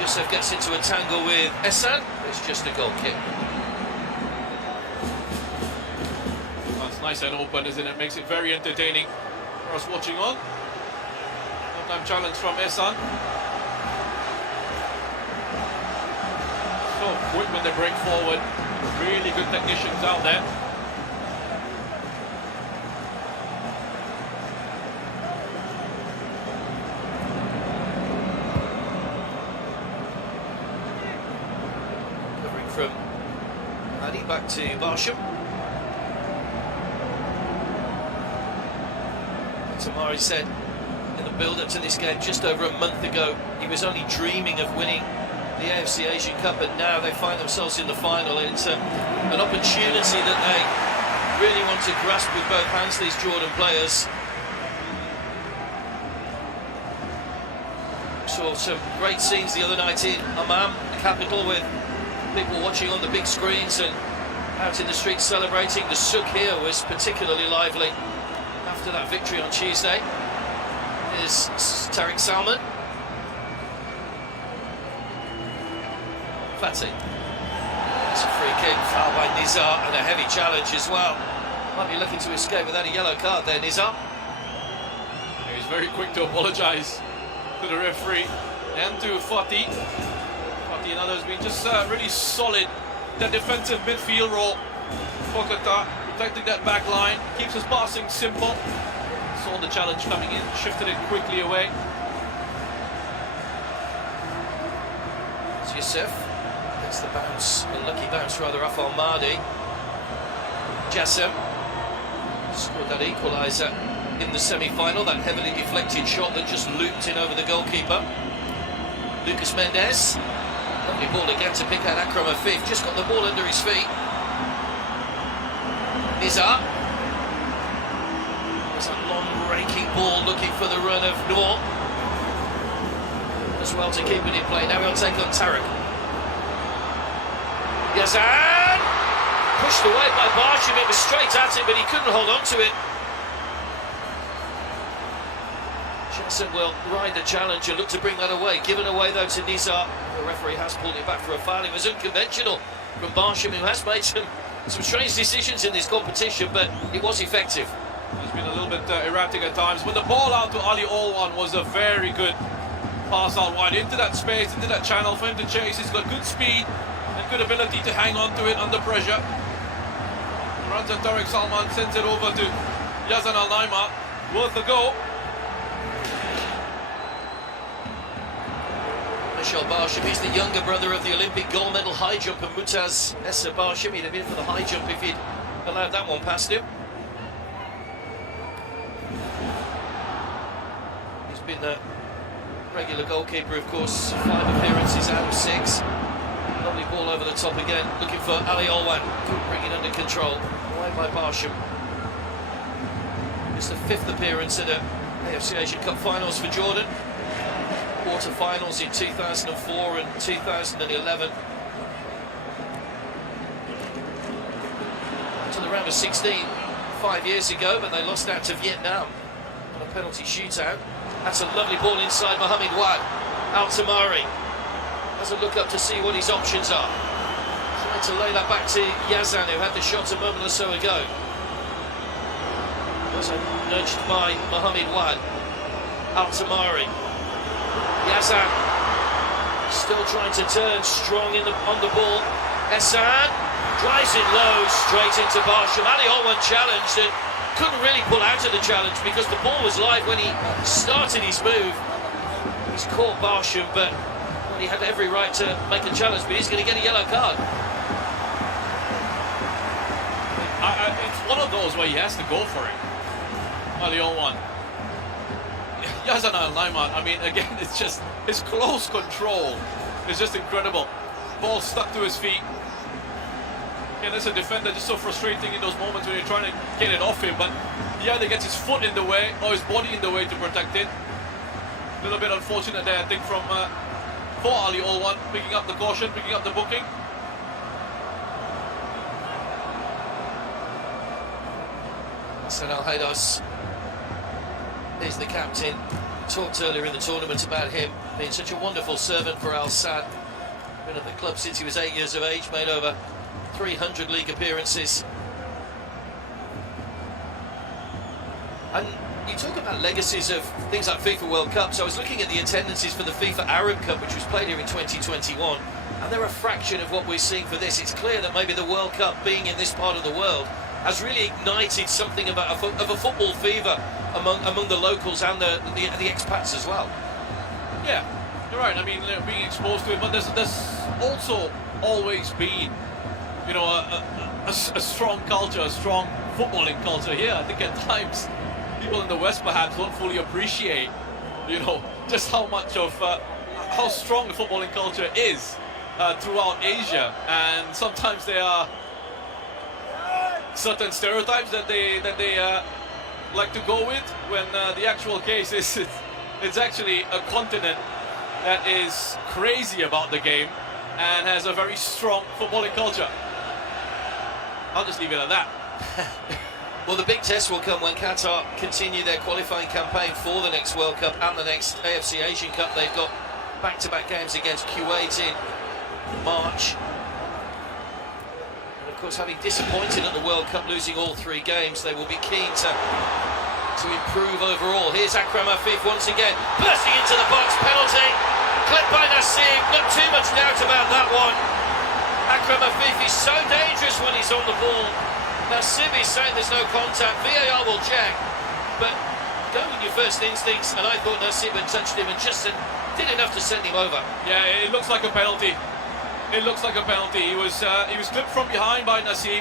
Yusuf gets into a tangle with Ehsan. It's just a goal kick. That's nice and open, isn't it? Makes it very entertaining for us watching on. One-time challenge from Ehsan. So quick when they break forward. Really good technicians out there. Covering from Adi back to Barsham. Tamari said in the build-up to this game just over a month ago he was only dreaming of winning the AFC Asian Cup, and now they find themselves in the final. It's an opportunity that they really want to grasp with both hands, these Jordan players. Saw some great scenes the other night in Amman, the capital, with people watching on the big screens and out in the streets celebrating. The souk here was particularly lively after that victory on Tuesday. Here's Tariq Salman. Fatih. It's a free kick, foul by Nizar, and a heavy challenge as well. Might be looking to escape without a yellow card there, Nizar. Yeah, he's very quick to apologise to the referee and to Fatih. Fatih and others being just really solid. That defensive midfield role for Qatar, protecting that back line, keeps his passing simple. Saw the challenge coming in, shifted it quickly away. It's Yusuf. It's the bounce, a lucky bounce rather, off Al-Mahdi. Jassim scored that equaliser in the semi-final, that heavily deflected shot that just looped in over the goalkeeper. Lucas Mendes, lovely ball again to pick out Akram Afif, just got the ball under his feet. Nizar. There's a long raking ball looking for the run of Noor. As well to keep it in play. Now he'll take on Tariq. Yazan! Pushed away by Barsham, it was straight at him, but he couldn't hold on to it. Jensen will ride the challenge and look to bring that away. Given away though to Nizar. The referee has pulled it back for a foul. It was unconventional from Barsham, who has made some strange decisions in this competition, but it was effective. It's been a little bit erratic at times, but the ball out to Ali Olwan was a very good pass out wide into that space, into that channel for him to chase. He's got good speed and good ability to hang on to it under pressure. Runs at Tariq Salman, sends it over to Yazan Al-Naima. Worth a go. Michel Barsham, he's the younger brother of the Olympic gold medal high jumper Mutaz Essa Barsham. He'd have been for the high jump if he'd allowed that one past him. He's been the regular goalkeeper, of course, 5 appearances out of 6. Lovely ball over the top again, looking for Ali Olwan. Couldn't bring it under control. Away by Barsham. It's the 5th appearance at the AFC Asian Cup finals for Jordan. Quarter-finals in 2004 and 2011. To the round of 16 5 years ago, but they lost out to Vietnam on a penalty shootout. That's a lovely ball inside Mohamed Wad. Al-Tamari has a look up to see what his options are. Trying to lay that back to Yazan, who had the shot a moment or so ago. Was nudged by Mohamed Wad. Al-Tamari. Yazan still trying to turn strong on the ball. Ehsan drives it low straight into Barsham. Ali Olwan challenged and couldn't really pull out of the challenge because the ball was live when he started his move. He's caught Barsham, but he had every right to make a challenge, but he's going to get a yellow card. It's one of those where he has to go for it. Ali Olwan. Yazan Al-Naima, I mean, again, it's just his close control is just incredible. Ball stuck to his feet. And as a defender, just so frustrating in those moments when you're trying to get it off him, but he either gets his foot in the way or his body in the way to protect it. A little bit unfortunate there, I think, from for Ali Olwan, picking up the caution, picking up the booking. Hassan Al-Haydas is the captain. Talked earlier in the tournament about him Been such a wonderful servant for Al Sadd. Been at the club since he was 8 years of age, made over 300 league appearances. And you talk about legacies of things like FIFA World Cups. I was looking at the attendances for the FIFA Arab Cup, which was played here in 2021, and they're a fraction of what we're seeing for this. It's clear that maybe the World Cup being in this part of the world has really ignited something about of a football fever among the locals and the expats as well. Yeah, you're right. I mean, being exposed to it, but there's also always been, you know, a strong culture, a strong footballing culture here. I think at times people in the West perhaps don't fully appreciate, you know, just how much of how strong the footballing culture is throughout Asia, and sometimes there are certain stereotypes that they like to go with, when the actual case is it's actually a continent that is crazy about the game and has a very strong footballing culture. I'll just leave it at that. Well, the big test will come when Qatar continue their qualifying campaign for the next World Cup and the next AFC Asian Cup. They've got back-to-back games against Kuwait in March. And of course, having disappointed at the World Cup, losing all 3 games, they will be keen to improve overall. Here's Akram Afif once again, bursting into the box, penalty, clipped by Nasib, not too much doubt about that one. Akram Afif is so dangerous when he's on the ball. Nasib is saying there's no contact, VAR will check, but go with your first instincts, and I thought Nasib had touched him and just did enough to send him over. Yeah, it looks like a penalty. It looks like a penalty. He was clipped from behind by Nasib.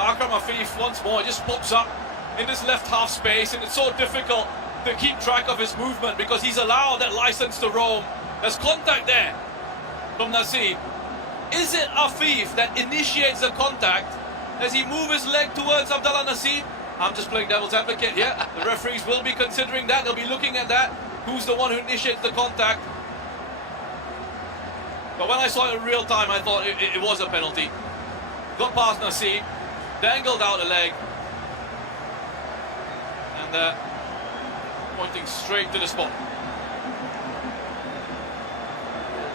Akram Afif once more just pops up in this left half space, and it's so difficult to keep track of his movement because he's allowed that license to roam. There's contact there from Nasib. Is it Afif that initiates the contact? Does he move his leg towards Abdallah Nasib? I'm just playing devil's advocate here. The referees will be considering that. They'll be looking at that. Who's the one who initiates the contact? But when I saw it in real time, I thought it was a penalty. Got past Nasib, dangled out a leg, and pointing straight to the spot.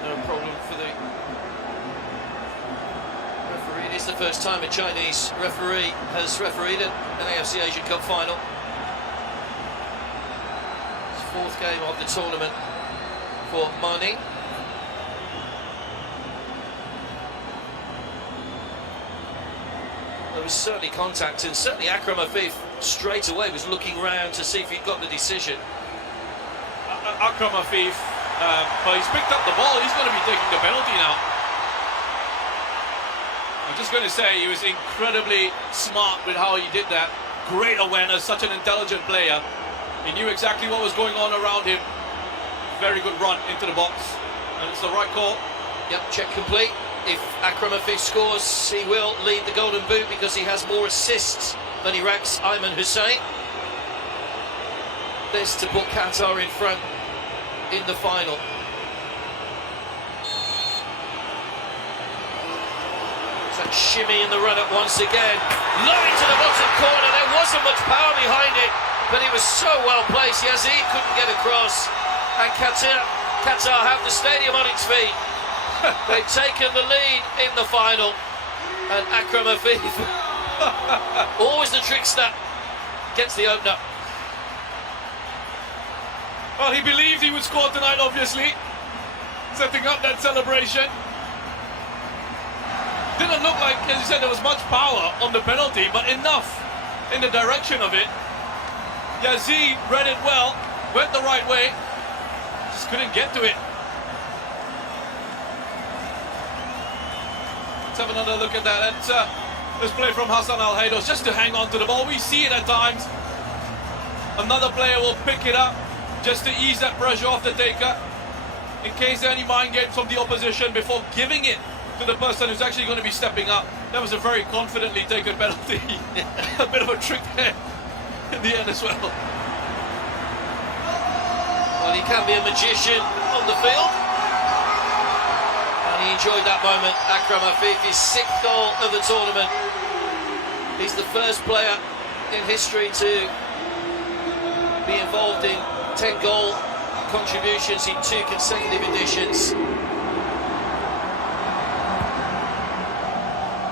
No problem for the referee. It is the first time a Chinese referee has refereed an AFC Asian Cup final. It's 4th game of the tournament for Mani. There was certainly contact, and certainly Akram Afif straight away was looking round to see if he'd got the decision. Akram Afif, well, he's picked up the ball. He's going to be taking the penalty now. I'm just going to say he was incredibly smart with how he did that. Great awareness, such an intelligent player. He knew exactly what was going on around him. Very good run into the box, and it's the right call. Yep, check complete. If Akram Afif scores, he will lead the Golden Boot because he has more assists than Iraq's Ayman Hussein. This to put Qatar in front in the final. It's that shimmy in the run-up once again. Low into the bottom corner. There wasn't much power behind it, but it was so well placed. Yazid couldn't get across, and Qatar have the stadium on its feet. They've taken the lead in the final, and Akram Afif, always the trickster, gets the opener. Well, he believed he would score tonight, obviously, setting up that celebration. Didn't look like, as you said, there was much power on the penalty, but enough in the direction of it. Yazid read it well, went the right way, just couldn't get to it. Let's have another look at that. Let's play from Hassan Al-Haydos just to hang on to the ball. We see it at times. Another player will pick it up just to ease that pressure off the taker, in case there are any mind games from the opposition before giving it to the person who's actually going to be stepping up. That was a very confidently taken penalty. A bit of a trick there in the end as well. Well, he can be a magician on the field. He enjoyed that moment. Akram Afif, his 6th goal of the tournament. He's the first player in history to be involved in 10-goal contributions in 2 consecutive editions.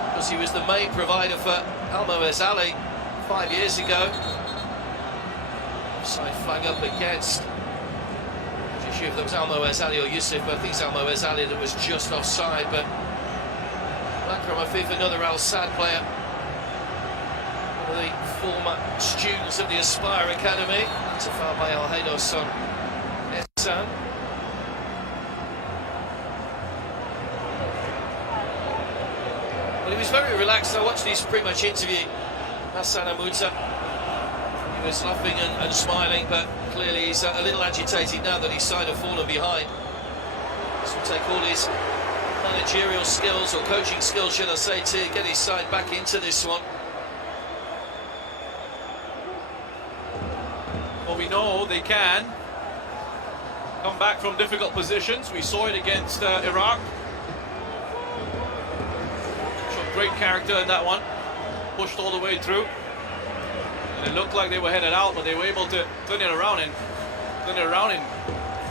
Because he was the main provider for Almoez Ali 5 years ago. Offside flag up against. I'm not sure if that was Almoez Ali or Yusuf, but I think it's Almoez Ali that was just offside. But Akram Afif, another Al Sadd player, one of the former students of the Aspire Academy. That's a foul by Al Haydos on Ehsan. Well, he was very relaxed. I watched his pre-match interview. Hassan Amuta. He was laughing and smiling, but clearly he's a little agitated now that his side have fallen behind. This will take all his managerial skills, or coaching skills, should I say, to get his side back into this one. Well, we know they can come back from difficult positions. We saw it against Iraq. Showed great character in that one. Pushed all the way through. And it looked like they were headed out, but they were able to turn it around in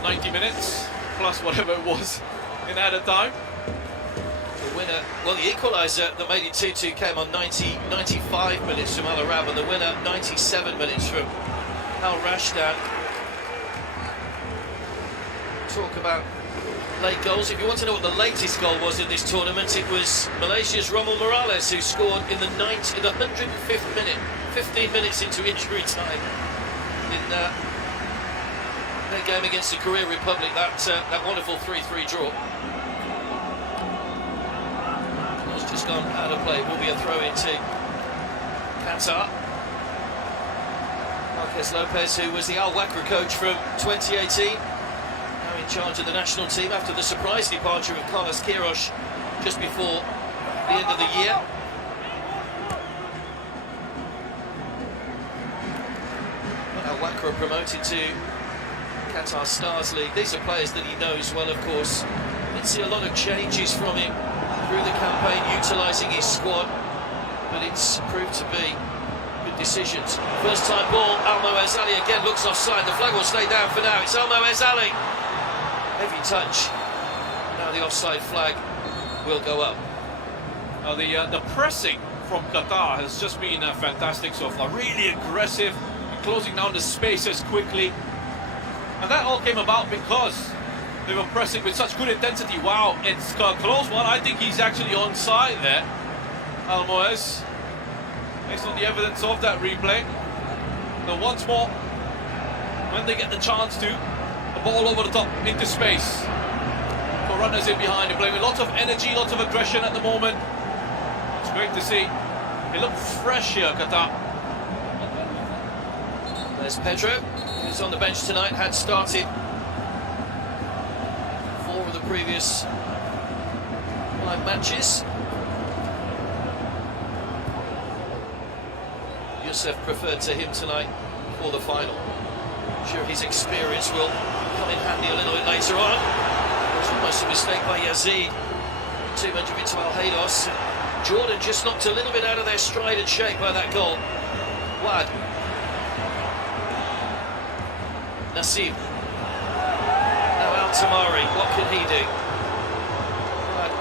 90 minutes, plus whatever it was in added time. The winner, well, the equaliser that made it 2-2 came on 95 minutes from Al Arab, and the winner 97 minutes from Al Rashdan. Talk about late goals. If you want to know what the latest goal was in this tournament, it was Malaysia's Rommel Morales, who scored in the 105th minute, 15 minutes into injury time in their game against the Korea Republic. That wonderful 3-3 draw. It's just gone out of play. Will be a throw into Qatar. Marquez Lopez, who was the Al Wakra coach from 2018, now in charge of the national team after the surprise departure of Carlos Queiroz just before the end of the year. Al Wakra promoted to Qatar Stars League. These are players that he knows well, of course. Didn't see a lot of changes from him through the campaign, utilising his squad, but it's proved to be good decisions. First time ball, Almoez Ali again looks offside. The flag will stay down for now. It's Almoez Ali. Heavy touch. Now the offside flag will go up. Now the pressing from Qatar has just been fantastic so far. Really aggressive, closing down the spaces quickly. And that all came about because they were pressing with such good intensity. Wow, it's a close one. I think he's actually onside there, Almoez, based on the evidence of that replay. Now once more, when they get the chance to, the ball over the top into space. For runners in behind, they're playing with lots of energy, lots of aggression at the moment. It's great to see. They look fresh here, Qatar. There's Pedro, who's on the bench tonight, had started 4 of the previous 5 matches. Yusuf preferred to him tonight for the final. I'm sure his experience will come in handy a little bit later on. It was almost a mistake by Yazid. Too much of it to Al Haydos. Jordan just knocked a little bit out of their stride and shape by that goal. Wad. Nasib. Now Al Tamari, what can he do? Wad.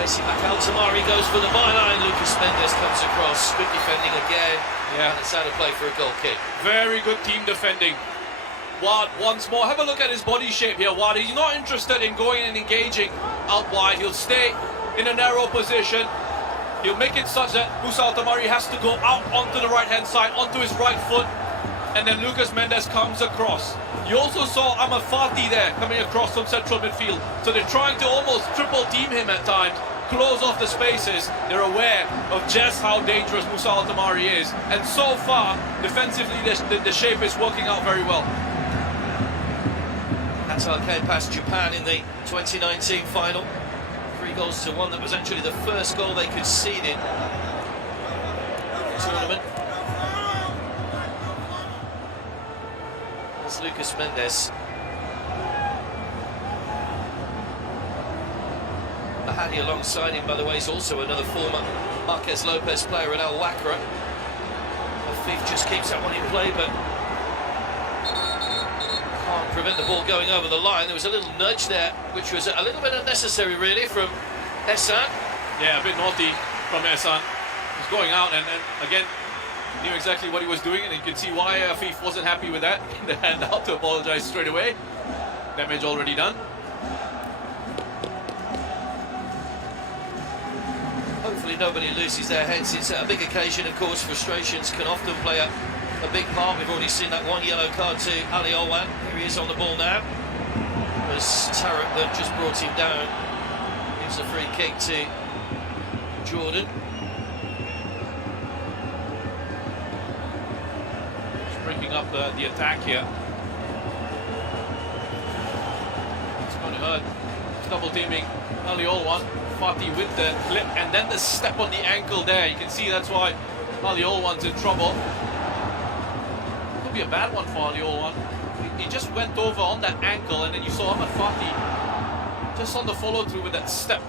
Chasing back, Al Tamari goes for the byline. Lucas Mendes comes across. Good defending again. Yeah. And it's out of play for a goal kick. Very good team defending. Wad once more. Have a look at his body shape here. Wad, he's not interested in going and engaging out wide. He'll stay in a narrow position. He'll make it such that Musa Al Tamari has to go out onto the right-hand side, onto his right foot, and then Lucas Mendes comes across. You also saw Ahmad Fati there coming across from central midfield. So they're trying to almost triple team him at times, close off the spaces. They're aware of just how dangerous Musa Al Tamari is. And so far, defensively, the shape is working out very well. Qatar came past Japan in the 2019 final. 3-1. That was actually the first goal they conceded in the tournament. There's Lucas Mendes. Mahadi alongside him, by the way, is also another former Marquez Lopez player at Al Wakra. Afif just keeps that one in play, but can't prevent the ball going over the line. There was a little nudge there, which was a little bit unnecessary, really, from Ehsan. Yeah, a bit naughty from Ehsan. He's going out and again, knew exactly what he was doing, and you can see why Afif wasn't happy with that. The hand out to apologize straight away. Damage already done. Hopefully nobody loses their heads. It's a big occasion, of course. Frustrations can often play a big part. We've already seen that one yellow card to Ali Olwan. Here he is on the ball now. It was Tarek that just brought him down. Gives a free kick to Jordan. Just breaking up the attack here. It's going to hurt. It's double teaming Ali Olwan. Fatih with the clip and then the step on the ankle there. You can see that's why Ali Olwan's in trouble. Could be a bad one for Ali Olwan. He just went over on that ankle, and then you saw Ahmad Fatih just on the follow through with that step.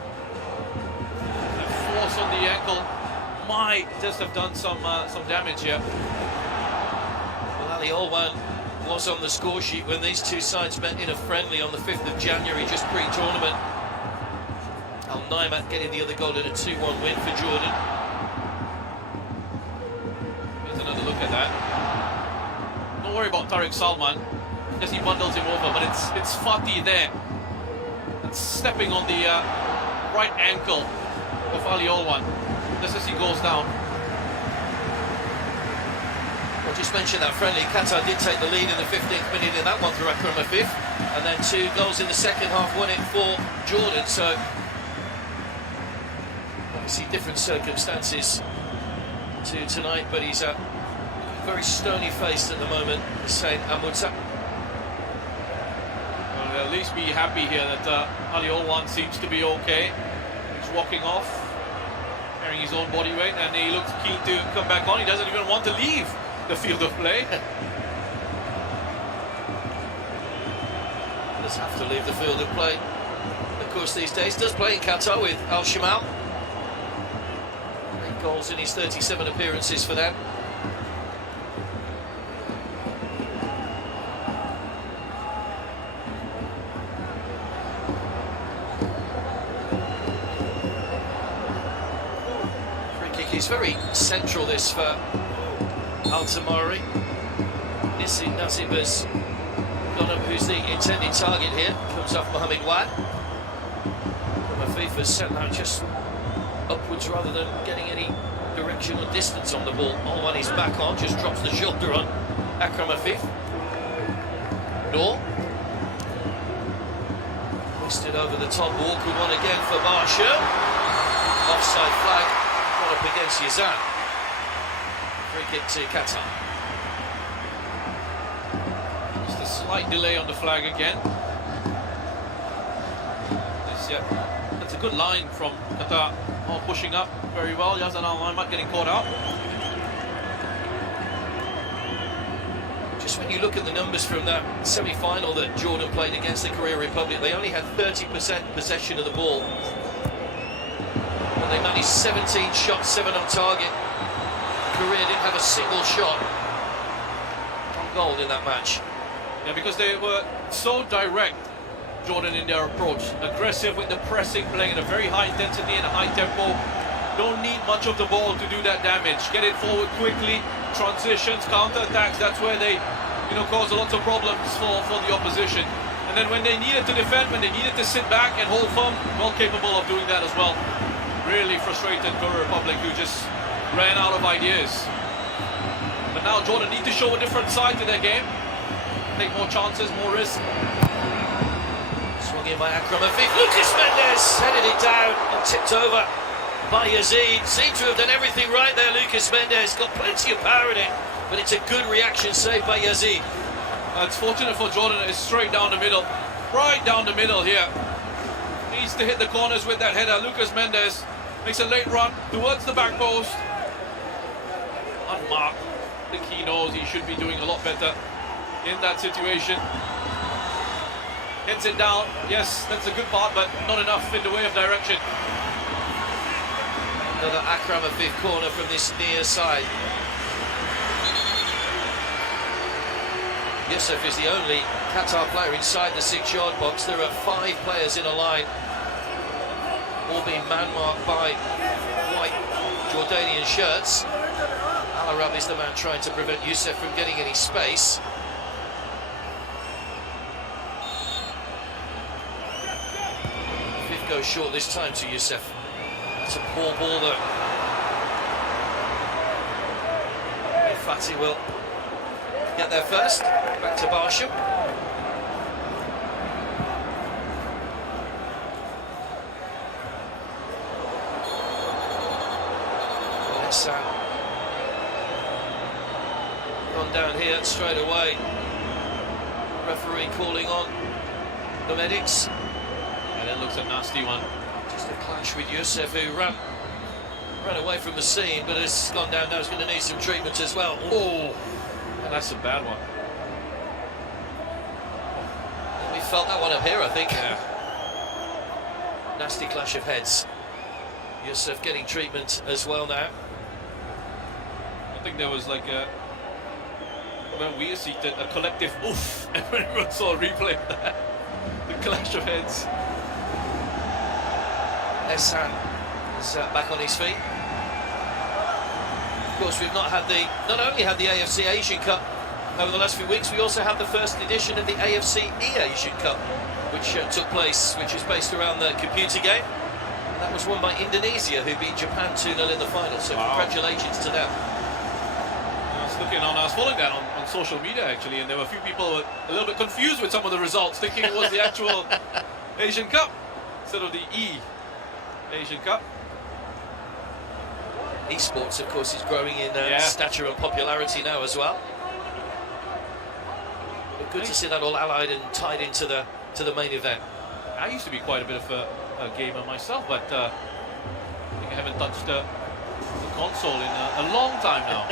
That force on the ankle might just have done some damage here. Well, Ali Olwan was on the score sheet when these two sides met in a friendly on the 5th of January, just pre-tournament. Al Naimat getting the other goal in a 2-1 win for Jordan. Here's another look at that. Don't worry about Tariq Salman, as he bundles him over, but it's Fatih there. It's stepping on the right ankle of Ali Olwan, just as he goes down. I just mentioned that friendly. Qatar did take the lead in the 15th minute in that one through Akram Afif, and then 2 goals in the second half won it for Jordan. So obviously different circumstances to tonight, but he's very stony-faced at the moment, Hussein Amouta. Well, we'll at least be happy here that Ali Olwan seems to be okay. He's walking off, carrying his own body weight, and he looks keen to come back on. He doesn't even want to leave the field of play. Does have to leave the field of play, of course, these days. Does play in Qatar with Al Shamal. 8 goals in his 37 appearances for them. Free kick is very central, this, for Al-Tamari. Nissi Nasib has gone up, who's the intended target here. Comes off Mohamed Wad. Afif has sent that just upwards rather than getting any direction or distance on the ball. Olwan is back on, just drops the shoulder on Akram Afif. Noor. Twisted over the top, Walker one again for Barsha. Offside flag, got up against Yazan. Free kick to Qatar. Just a slight delay on the flag again. That's a good line from Qatar. Oh, pushing up very well. Yazan Al-Naimat getting caught out. Just when you look at the numbers from that semi-final that Jordan played against the Korea Republic, they only had 30% possession of the ball. And they managed 17 shots, 7 on target. Korea didn't have a single shot on goal in that match. Yeah, because they were so direct, Jordan, in their approach. Aggressive with the pressing, playing at a very high intensity and a high tempo. Don't need much of the ball to do that damage. Get it forward quickly, transitions, counter-attacks. That's where they, cause a lot of problems for the opposition. And then when they needed to defend, when they needed to sit back and hold firm, well capable of doing that as well. Really frustrated Korea Republic, who just ran out of ideas. But now Jordan need to show a different side to their game. Take more chances, more risk. Swung in by Akram Afif. Lucas Mendes headed it down and tipped over by Yazid. Seemed to have done everything right there, Lucas Mendes. Got plenty of power in it, but it's a good reaction save by Yazid. It's fortunate for Jordan, it's straight down the middle. Right down the middle here. Needs to hit the corners with that header. Lucas Mendes makes a late run towards the back post. Unmarked. I think he knows he should be doing a lot better in that situation. Hits it down. Yes, that's a good part, but not enough in the way of direction. Another Akram Afif corner from this near side. Youssef is the only Qatar player inside the 6-yard box. There are 5 players in a line, all being man-marked by white Jordanian shirts. Al-Arab is the man trying to prevent Youssef from getting any space. Fifth goes short this time to Youssef. That's a poor ball though. Fatty will get there first. Back to Barsham. Hassan gone down here straight away. Referee calling on the medics. And that looks a nasty one. Just a clash with Youssef, who ran away from the scene, but has gone down now. He's going to need some treatment as well. Oh, and that's a bad one. We felt that one up here, I think. Yeah. Nasty clash of heads. Youssef getting treatment as well now. I think there was like a, when we see a collective oof, and when everyone saw a replay of that, the clash of heads. Hassan is back on his feet. Of course, we've not only had the AFC Asian Cup over the last few weeks, we also have the first edition of the AFC Asian Cup, which took place, which is based around the computer game. And that was won by Indonesia, who beat Japan 2-0 in the final. So wow. Congratulations to them. I was following that on social media actually, and there were a few people who were a little bit confused with some of the results, thinking it was the actual Asian Cup instead of the Asian Cup. Esports, of course, is growing in stature and popularity now as well. But good to see that all allied and tied into the main event. I used to be quite a bit of a gamer myself, but I think I haven't touched the console in a long time now.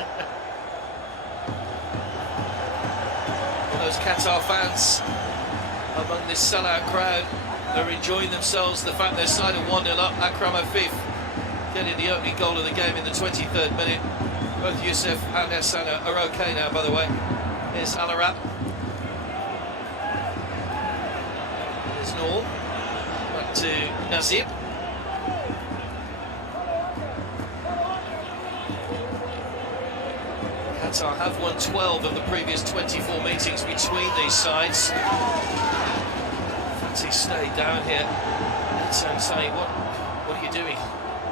Those Qatar fans among this sellout crowd, they're enjoying themselves. The fact their side are 1-0 up. Akram Afif getting the opening goal of the game in the 23rd minute. Both Youssef and Hassan are okay now, by the way. Here's Al-Arab. There's Noor. Back to Nazib. Qatar have won 12 of the previous 24 meetings between these sides. Fatty stayed down here. Qatar saying, what are you doing?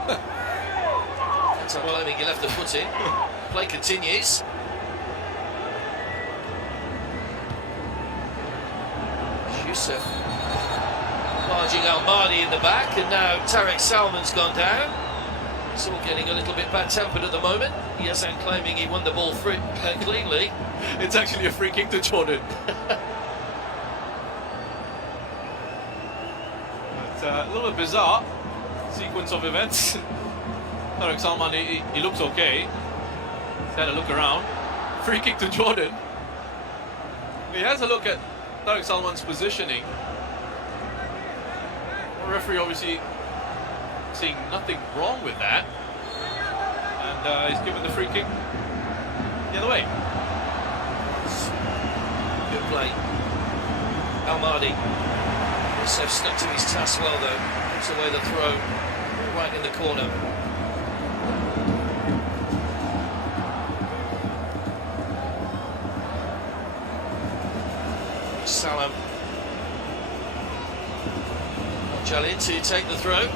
Qatar claiming he left the foot in. Play continues. Youssef barging Al-Mahdi in the back, and now Tarek Salman's gone down. It's all getting a little bit bad-tempered at the moment. Yazan claiming he won the ball free cleanly. It's actually a free kick to Jordan. It's a little bit bizarre sequence of events. Tarek Salman, he looks okay. He's had a look around. Free kick to Jordan. He has a look at Tarek Salman's positioning. The referee obviously seeing nothing wrong with that, and he's given the free kick the other way. Good play. Al-Mahdi. Youssef stuck to his task well though. Puts away the throw right in the corner. Salam. Jalin to take the throw.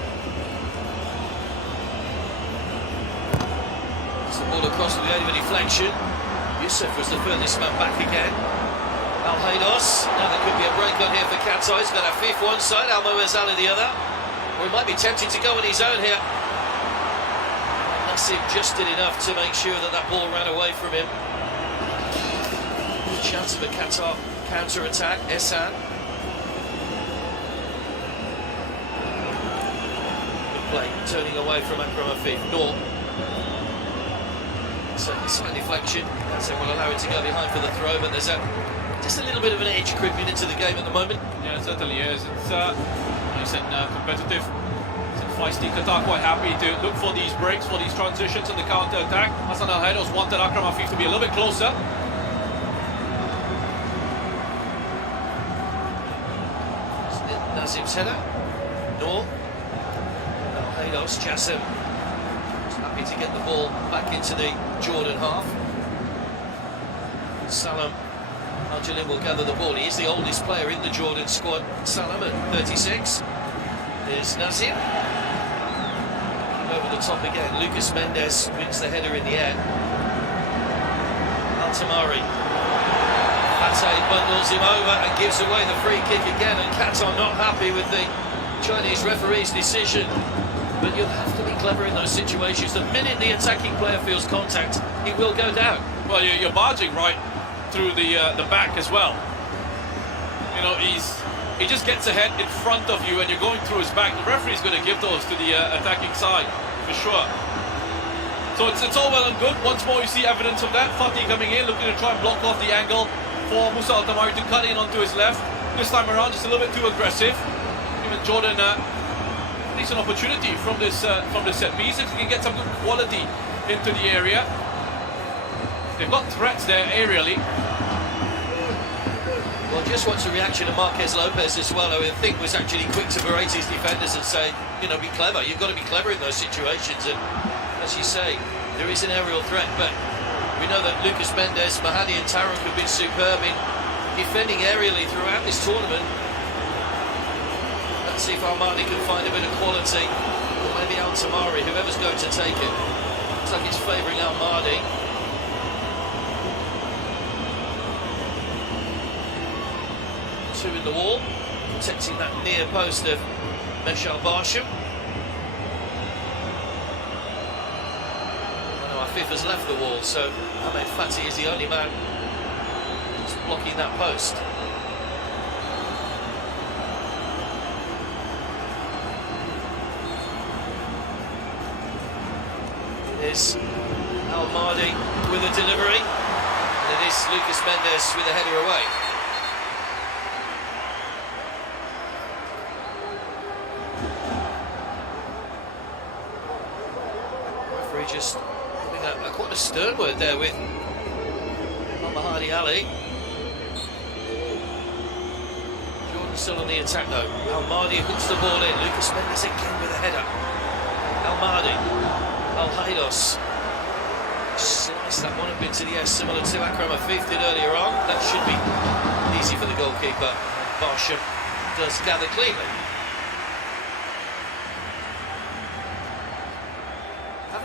Ball across with the aid of a deflection. Youssef was the furthest man back again. Al-Haydos. Now there could be a break on here for Qatar. He's got a fifth one side, Al-Muazzali the other. Or he might be tempted to go on his own here. Nasib just did enough to make sure that ball ran away from him. Good chance of a Qatar counter-attack. Ehsan. Good play, turning away from Akram Afif. Noor. Slight deflection, so we'll allow it to go behind for the throw, but there's just a little bit of an edge creeping into the game at the moment. Yeah, it certainly is. It's nice and competitive. It's feisty. Qatar quite happy to look for these breaks, for these transitions and the counter-attack. Hassan Al-Haydos wanted Akram Afif to be a little bit closer. Nazim's header. Noor. Haydos, Jassim. Happy to get the ball back into the Jordan half. Salam Al-Jalil will gather the ball. He is the oldest player in the Jordan squad. Salam at 36. There's Nazim. Over the top again. Lucas Mendes wins the header in the air. Al-Tamari. Pate bundles him over and gives away the free kick again. And Qatar not happy with the Chinese referee's decision. But you'll have to be clever in those situations. The minute the attacking player feels contact, he will go down. Well, you're barging right through the back as well. You know, he just gets ahead in front of you and you're going through his back. The referee's going to give those to the attacking side, for sure. So it's all well and good. Once more you see evidence of that. Fatih coming in, looking to try and block off the angle for Musa Al-Tamari to cut in onto his left. This time around, just a little bit too aggressive. Even Jordan needs an opportunity from this set piece. If he can get some good quality into the area. They've got threats there aerially. Well, just watch the reaction of Marquez Lopez as well, who I think was actually quick to berate his defenders and say, you know, be clever. You've got to be clever in those situations. And as you say, there is an aerial threat, but we know that Lucas Mendes, Mahadi and Tarek have been superb in defending aerially throughout this tournament. Let's see if Al-Mahdi can find a bit of quality, or maybe Al-Tamari, whoever's going to take it. Looks like it's favouring Al-Mahdi. Two in the wall, protecting that near post of Meshal Barsham. Afif has left the wall, so Ahmed Fatih is the only man who's blocking that post. There's Al-Mahdi with a delivery, and it is Lucas Mendes with a header away. Just having quite a stern word there with Al-Mahdi Ali. Jordan still on the attack though. Al-Mahdi hooks the ball in. Lucas Mendes again with a header. Al-Mahdi. Al-Haydos. Sliced that one up into the air, similar to Akram Afif did earlier on. That should be easy for the goalkeeper. Barsham does gather cleanly.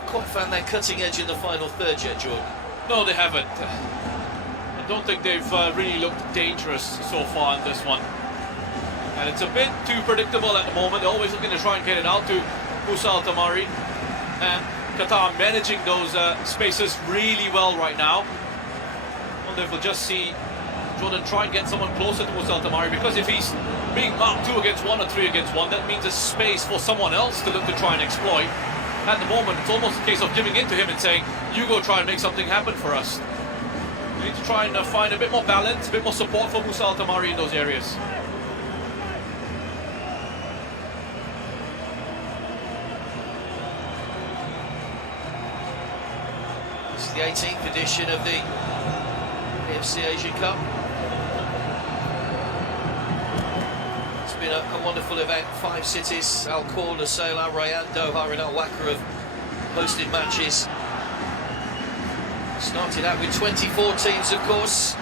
Quite found that cutting edge in the final third yet, Jordan. No, they haven't. I don't think they've really looked dangerous so far in this one. And it's a bit too predictable at the moment. They're always looking to try and get it out to Musa Al-Tamari. And Qatar managing those spaces really well right now. I wonder if we'll just see Jordan try and get someone closer to Musa Al-Tamari, because if he's being marked 2 against 1 or 3 against 1, that means there's space for someone else to look to try and exploit. At the moment, it's almost a case of giving in to him and saying, you go try and make something happen for us. We need to try and find a bit more balance, a bit more support for Musa Al-Tamari in those areas. This is the 18th edition of the AFC Asian Cup. Been a wonderful event. 5 cities, Al Khor, Lusail, Al Rayyan, Doha and Al Waqa have hosted matches. Started out with 24 teams, of course.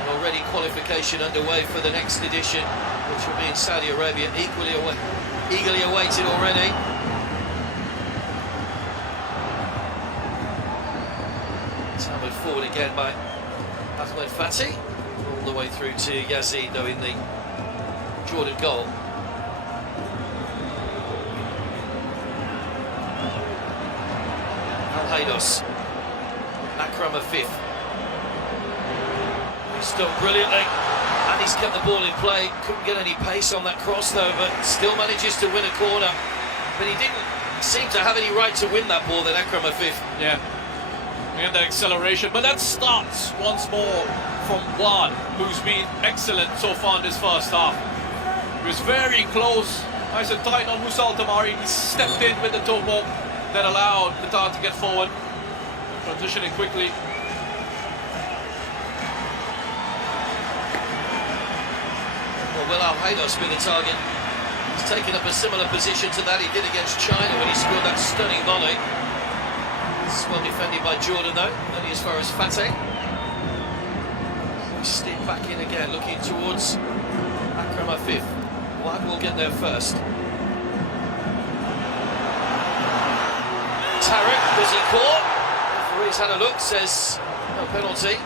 And already qualification underway for the next edition, which will be in Saudi Arabia, eagerly awaited already. Hammered forward again by Ahmed Fatih, all the way through to Yazid, though, in the Jordan goal. Al-Haydos, Akram Afif. He's done brilliantly, and he's kept the ball in play. Couldn't get any pace on that cross though, but still manages to win a corner. But he didn't seem to have any right to win that ball, then Akram Afif. Yeah. And the acceleration, but that starts once more from Juan, who's been excellent so far in this first half. He was very close, nice and tight on Musa Al-Tamari. He stepped in with the toe ball that allowed Qatar to get forward, transitioning quickly. will Al-Haydos be the target? He's taken up a similar position to that he did against China when he scored that stunning volley. It's well defended by Jordan though, only as far as Fateh. Steer back in again, looking towards Akram Afif. Wad will get there first. Tarek, was he caught? Referee's had a look, says no penalty.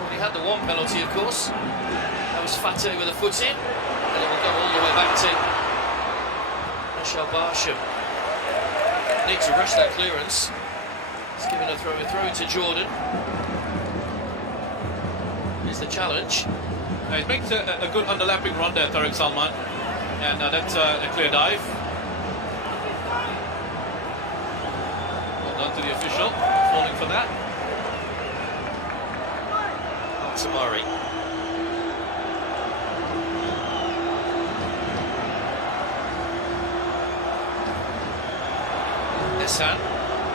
Already had the one penalty, of course. That was Fateh with a foot in, and it will go all the way back to Michel Barsham. Need to rush that clearance. He's giving a throw to Jordan. Here's the challenge. He makes a good underlapping run there, Tariq Salman, and that's a clear dive. Well done to the official, falling for that. Tamari. Hassan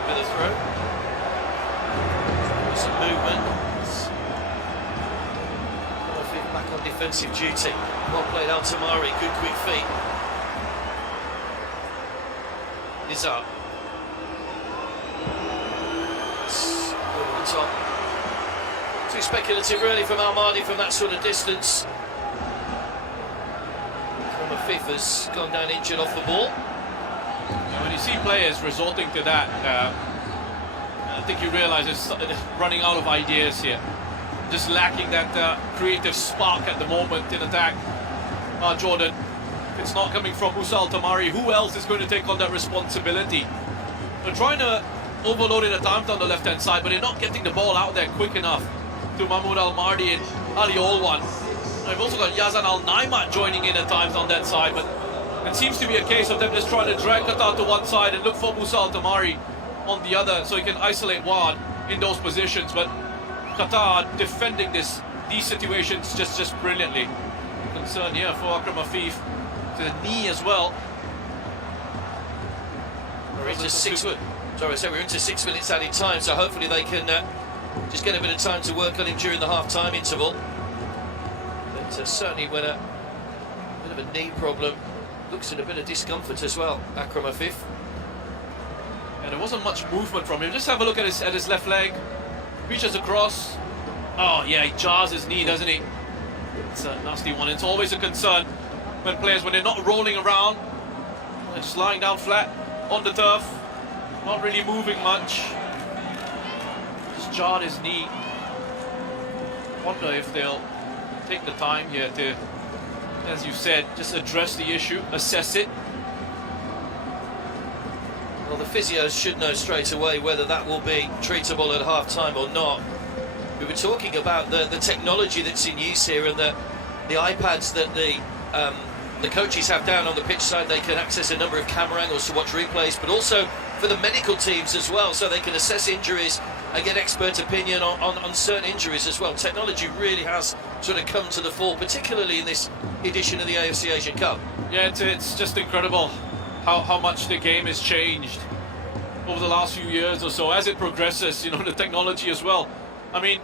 with a throw. Some movement. Back on defensive duty. Well played out Tamari, good quick feet. Nizar. Over the top. Too speculative really from Al-Mahdi from that sort of distance. Afif has gone down injured off the ball. Yeah, when you see players resorting to that, I think you realise it's running out of ideas here. Just lacking that creative spark at the moment in attack. Jordan, if it's not coming from Musa Al-Tamari, who else is going to take on that responsibility? They're trying to overload it at times on the left-hand side, but they're not getting the ball out there quick enough to Mahmoud Al-Mardi and Ali Olwan. I've also got Yazan Al-Naimat joining in at times on that side, but it seems to be a case of them just trying to drag Qatar to one side and look for Musa Al-Tamari on the other, so he can isolate Wad in those positions. But Qatar defending these situations just brilliantly. Concern here for Akram Afif to the knee as well. We're into 6 minutes added time, so hopefully they can just get a bit of time to work on him during the half-time interval. But certainly when a bit of a knee problem, looks at a bit of discomfort as well, Akram Afif. And there wasn't much movement from him. Just have a look at his left leg. Reaches across. Oh yeah, he jars his knee, doesn't he? It's a nasty one. It's always a concern when players, when they're not rolling around, they're just lying down flat on the turf, not really moving much. Just jarred his knee. Wonder if they'll take the time here to, as you said, just address the issue, assess it. Well, the physios should know straight away whether that will be treatable at half-time or not. We were talking about the technology that's in use here and the iPads that the coaches have down on the pitch side. They can access a number of camera angles to watch replays, but also for the medical teams as well, so they can assess injuries and get expert opinion on certain injuries as well. Technology really has sort of come to the fore, particularly in this edition of the AFC Asian Cup. Yeah, it's just incredible how much the game has changed over the last few years or so as it progresses, you know, the technology as well. I mean,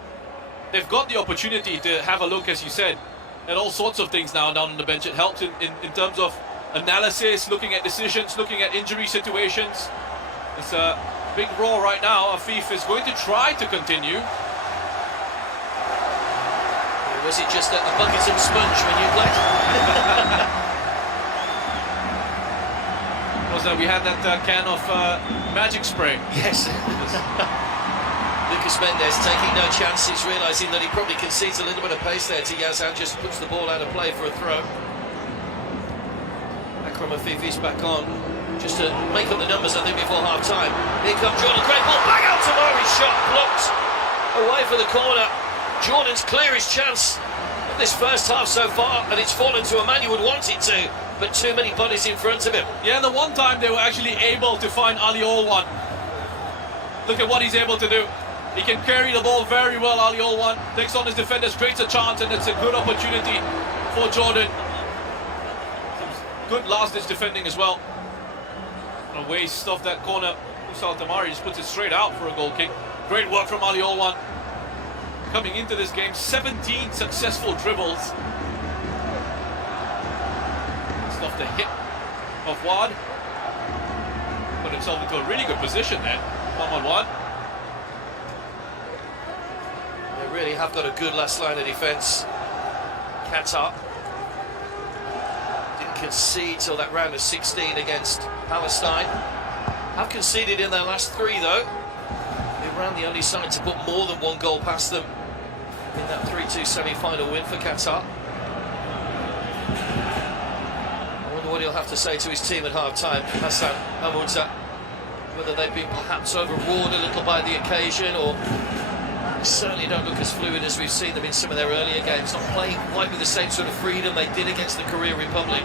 they've got the opportunity to have a look, as you said, at all sorts of things now down on the bench. It helps in terms of analysis, looking at decisions, looking at injury situations. It's a big roar right now. Afif is going to try to continue. Or was it just a bucket and sponge when you played? Was that we had that can of magic spray? Yes. Lucas Mendes taking no chances, realising that he probably concedes a little bit of pace there to Yazan, just puts the ball out of play for a throw. Akram Afif is back on, just to make up the numbers, I think, before half-time. Here comes Jordan, great ball, back out to Murray, shot blocked away for the corner. Jordan's clearest chance of this first half so far, and it's fallen to a man you would want it to, but too many bodies in front of him. Yeah, and the one time they were actually able to find Ali Olwan. Look at what he's able to do. He can carry the ball very well, Ali Olwan. Takes on his defenders, creates a chance, and it's a good opportunity for Jordan. Good last-ditch defending as well. And a waste of that corner. Musa Al-Tamari just puts it straight out for a goal kick. Great work from Ali Olwan. Coming into this game, 17 successful dribbles. the hip of Wad. Put himself into a really good position there. 1-on-1. They really have got a good last line of defence. Qatar didn't concede till that round of 16 against Palestine. Have conceded in their last 3 though. Iran the only side to put more than 1 goal past them in that 3-2 semi-final win for Qatar. I wonder what he'll have to say to his team at half-time, Hassan Mahmoudza. Whether they've been perhaps overawed a little by the occasion, or they certainly don't look as fluid as we've seen them in some of their earlier games, not playing quite with the same sort of freedom they did against the Korea Republic.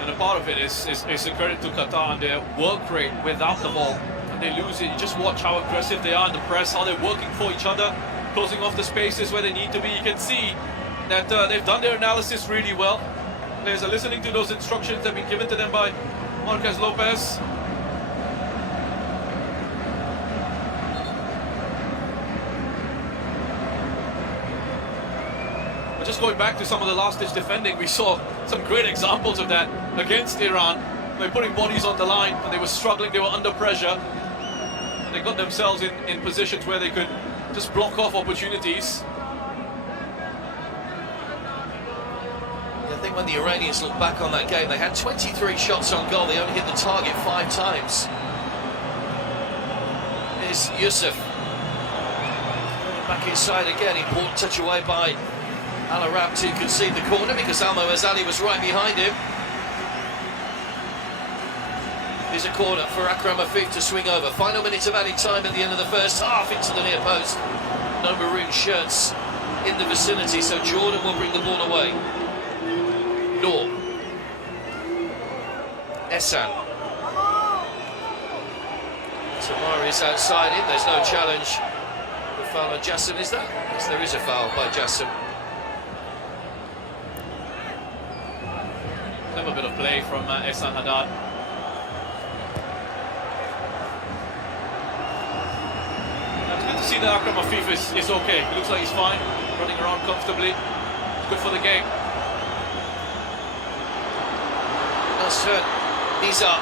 And a part of it is a credit to Qatar and their work rate without the ball. And they lose it. You just watch how aggressive they are in the press, how they're working for each other, closing off the spaces where they need to be. You can see that they've done their analysis really well. Players are listening to those instructions that have been given to them by Marquez Lopez. But just going back to some of the last-ditch defending, we saw some great examples of that against Iran. They were putting bodies on the line and they were struggling, they were under pressure. And they got themselves in positions where they could just block off opportunities. I think when the Iranians look back on that game, they had 23 shots on goal. They only hit the target 5 times. Here's Yusuf. Back inside again. Important touch away by Al Arab to concede the corner because Almo Azali was right behind him. Here's a corner for Akram Afif to swing over. Final minute of added time at the end of the first half into the near post. No maroon shirts in the vicinity, so Jordan will bring the ball away. Noor. Ehsan. Tamari is outside in, there's no challenge. The foul on Jassim, is there? Yes, there is a foul by Jassim. Have a bit of play from Ehsan Haddad. It's good to see that Akram Afif is okay. He looks like he's fine, running around comfortably. It's good for the game. Nasser Nizar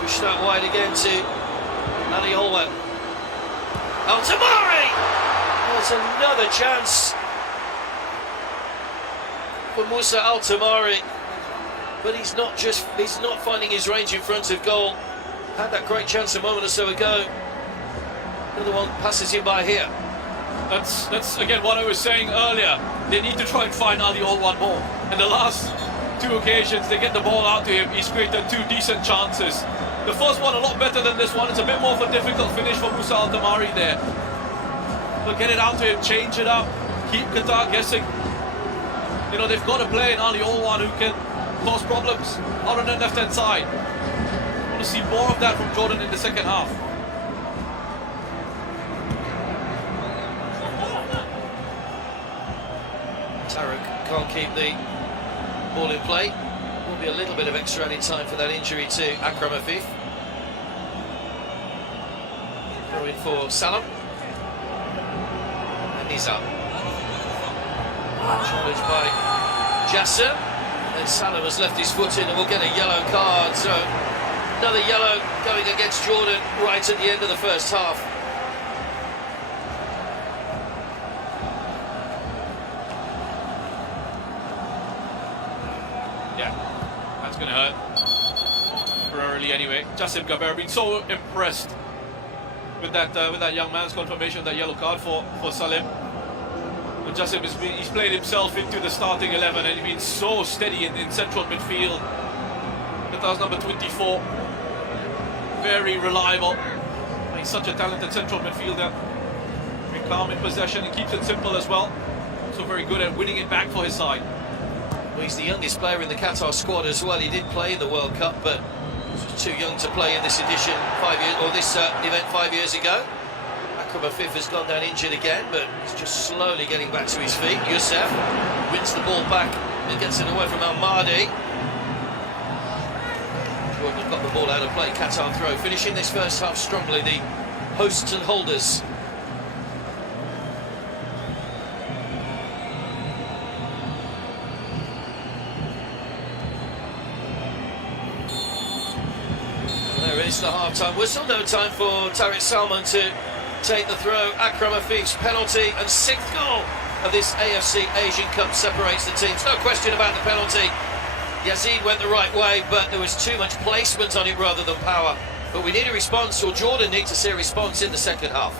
pushed that wide again to Ali Olwen. Al Tamari! There's another chance for Musa Al Tamari, but he's not finding his range in front of goal. Had that great chance a moment or so ago. Another one passes him by here. That's again what I was saying earlier. They need to try and find Ali Olwen more. In the last 2 occasions they get the ball out to him, he's created 2 decent chances. The first one a lot better than this one. It's a bit more of a difficult finish for Musa Al Tamari there. But get it out to him, change it up, keep Qatar guessing. You know, they've got to play an Ali Olwen who can cause problems out on the left-hand side. I want to see more of that from Jordan in the second half. Tarek can't keep the ball in play. Will be a little bit of extra added time for that injury to Akram Afif. Going for Salam. And he's up. Challenged by Jassim. And Salam has left his foot in and will get a yellow card. So another yellow going against Jordan right at the end of the first half. Going to hurt temporarily anyway. Jassim Gaber been so impressed with that young man's confirmation of that yellow card for Salim. But Jassim he's played himself into the starting 11 and he's been so steady in central midfield. Qatar's number 24, very reliable. He's such a talented central midfielder. Very calm in possession and keeps it simple as well. Also very good at winning it back for his side. Well, he's the youngest player in the Qatar squad as well. He did play in the World Cup, but was too young to play in this edition 5 years, or this event 5 years ago. Akram Afif has gone down injured again, but he's just slowly getting back to his feet. Youssef wins the ball back and gets it away from Al Mahdi. Jordan have got the ball out of play. Qatar throw, finishing this first half strongly, the hosts and holders. minutes to half-time whistle. No time for Tariq Salman to take the throw. Akram Afif's penalty and 6th goal of this AFC Asian Cup separates the teams. No question about the penalty. Yazid went the right way, but there was too much placement on it rather than power. But we need a response, or Jordan need to see a response in the second half.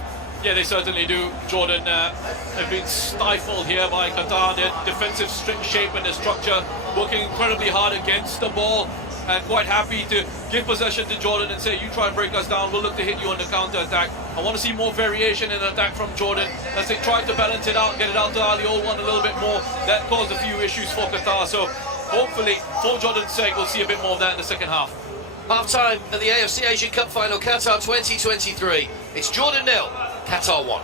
Yeah, they certainly do. Jordan have been stifled here by Qatar. Their defensive shape and their structure, working incredibly hard against the ball, and quite happy to give possession to Jordan and say, you try and break us down, we'll look to hit you on the counter-attack. I want to see more variation in attack from Jordan as they try to balance it out, get it out to Ali Olwan a little bit more. That caused a few issues for Qatar, so hopefully, for Jordan's sake, we'll see a bit more of that in the second half. Half-time at the AFC Asian Cup final, Qatar 2023. It's Jordan 0, Qatar 1.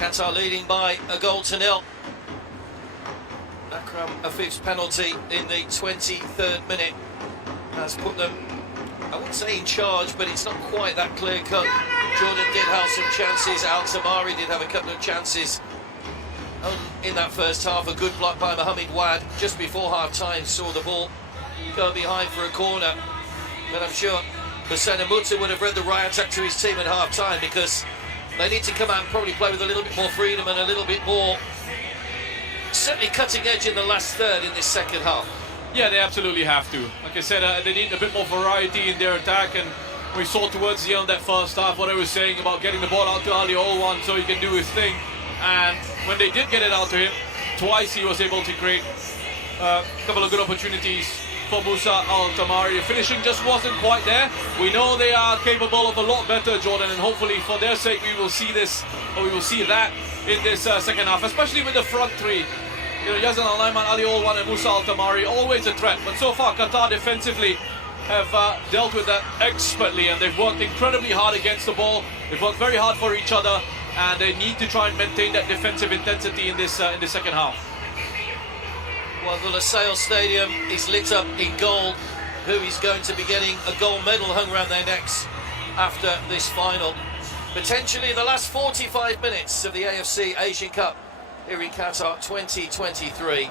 Qatar leading by a goal to nil. Akram Afif's penalty in the 23rd minute has put them, I wouldn't say in charge, but it's not quite that clear cut. Jordan did have some chances, Al Tamari did have a couple of chances in that first half. A good block by Mohamed Wad just before half-time, saw the ball go behind for a corner. But I'm sure Hussein Muta would have read the riot act to his team at half-time, because they need to come out and probably play with a little bit more freedom and a little bit more, certainly cutting edge in the last third in this second half. Yeah, they absolutely have to. Like I said, they need a bit more variety in their attack, and we saw towards the end of that first half what I was saying about getting the ball out to Ali Olwan so he can do his thing. And when they did get it out to him, twice he was able to create a couple of good opportunities for Musa Al-Tamari. The finishing just wasn't quite there. We know they are capable of a lot better, Jordan, and hopefully for their sake we will see this, or we will see that in this second half, especially with the front three. You know, Yazan Al-Naiman, Ali Olwan and Musa Al-Tamari, always a threat. But so far Qatar defensively have dealt with that expertly, and they've worked incredibly hard against the ball. They've worked very hard for each other, and they need to try and maintain that defensive intensity in this second half. Well, the Lusail Stadium is lit up in gold. Who is going to be getting a gold medal hung around their necks after this final? Potentially the last 45 minutes of the AFC Asian Cup here in Qatar 2023.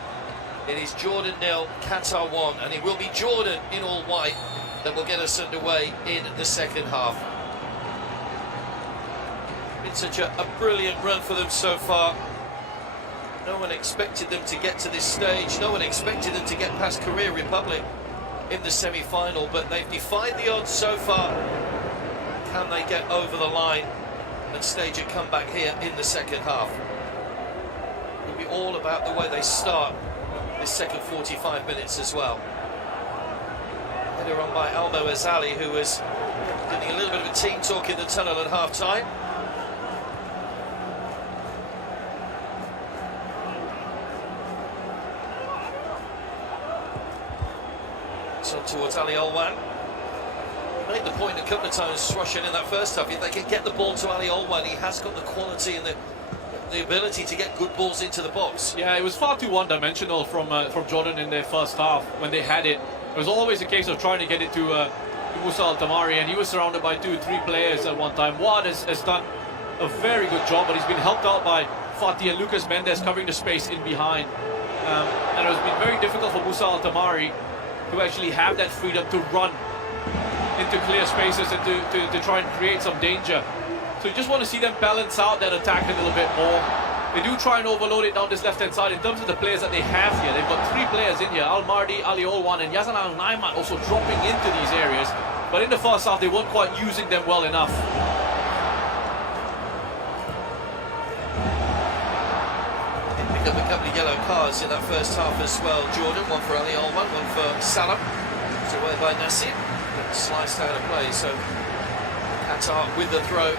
It is Jordan 0, Qatar 1, and it will be Jordan in all white that will get us underway in the second half. Been such a brilliant run for them so far. No one expected them to get to this stage. No one expected them to get past Korea Republic in the semi-final, but they've defied the odds so far. Can they get over the line and stage a comeback here in the second half? It'll be all about the way they start this second 45 minutes as well. Header on by Almo Azali, who was getting a little bit of a team talk in the tunnel at half-time. On towards Ali Olwan. Made the point a couple of times, Russian, in that first half. If they can get the ball to Ali Olwan, he has got the quality and the ability to get good balls into the box. Yeah, it was far too one-dimensional from Jordan in their first half when they had it. It was always a case of trying to get it to Musa Al-Tamari, and he was surrounded by 2-3 players at one time. Wad has done a very good job, but he's been helped out by Fatih and Lucas Mendes covering the space in behind. And it has been very difficult for Musa Al-Tamari to actually have that freedom to run into clear spaces and to try and create some danger. So you just want to see them balance out that attack a little bit more. They do try and overload it down this left-hand side in terms of the players that they have here. They've got 3 players in here, Al-Mardi, Ali Olwan and Yazan Al-Naiman also dropping into these areas. But in the first half, they weren't quite using them well enough. Picked up a couple of yellow cards in that first half as well, Jordan. One for Ali Olwan, one for Salam. It's away by Nassim, but sliced out of play. So Qatar with the throw.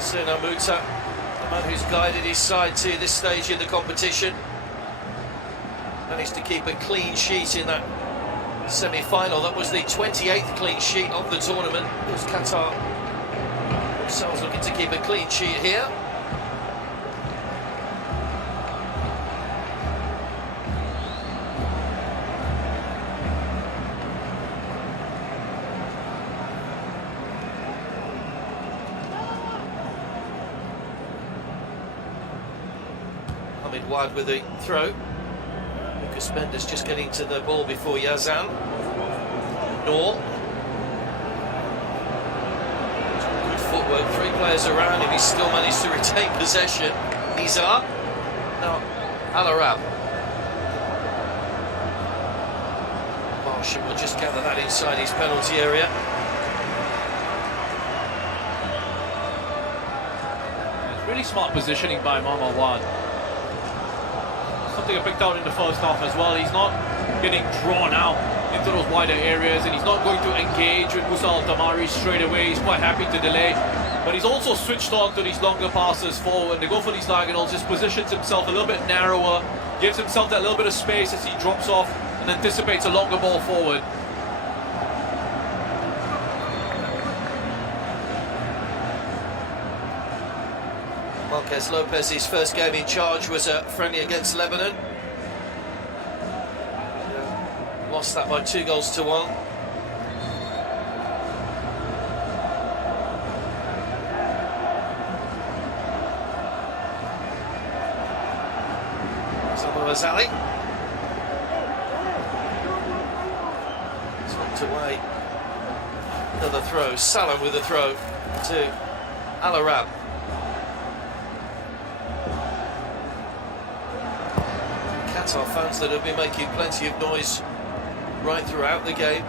Sina Muta, the man who's guided his side to this stage in the competition, managed to keep a clean sheet in that semi-final. That was the 28th clean sheet of the tournament. It was Qatar themselves looking to keep a clean sheet here. Wide with the throw. Lucas Mendes just getting to the ball before Yazan. Noor. Good footwork, 3 players around him. He's still managed to retain possession. Nizar. Now Al-Arab. Marshall will just gather that inside his penalty area. It's really smart positioning by Mama Wad. Something I picked out in the first half as well. He's not getting drawn out into those wider areas, and he's not going to engage with Musa Al-Tamari straight away. He's quite happy to delay, but he's also switched on to these longer passes forward. They go for these diagonals, just positions himself a little bit narrower, gives himself that little bit of space as he drops off and anticipates a longer ball forward. Marquez Lopez's first game in charge was a friendly against Lebanon. Lost that by 2-1. Azali. Swept away. Another throw. Salam with a throw to Al-Arab. Qatar fans that have been making plenty of noise right throughout the game.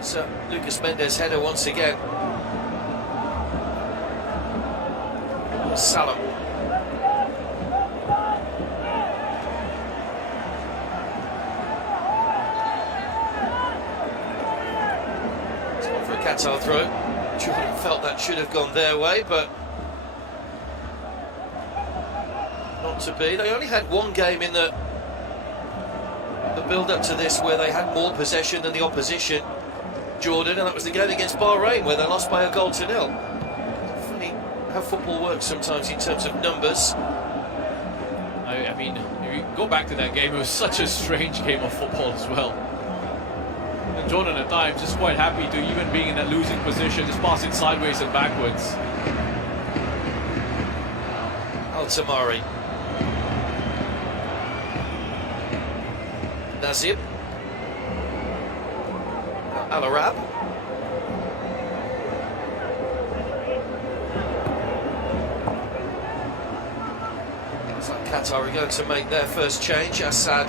So Lucas Mendes header once again. Salam. Qatar throw. Jordan felt that should have gone their way, but not to be. They only had one game in the build-up to this where they had more possession than the opposition, Jordan, and that was the game against Bahrain where they lost by 1-0. Funny how football works sometimes in terms of numbers. I mean, if you go back to that game, it was such a strange game of football as well. And Jordan at times just quite happy to even being in that losing position, just passing sideways and backwards. Al-Tamari. Nazib. Al-Arab. Looks like Qatar are going to make their first change. Assad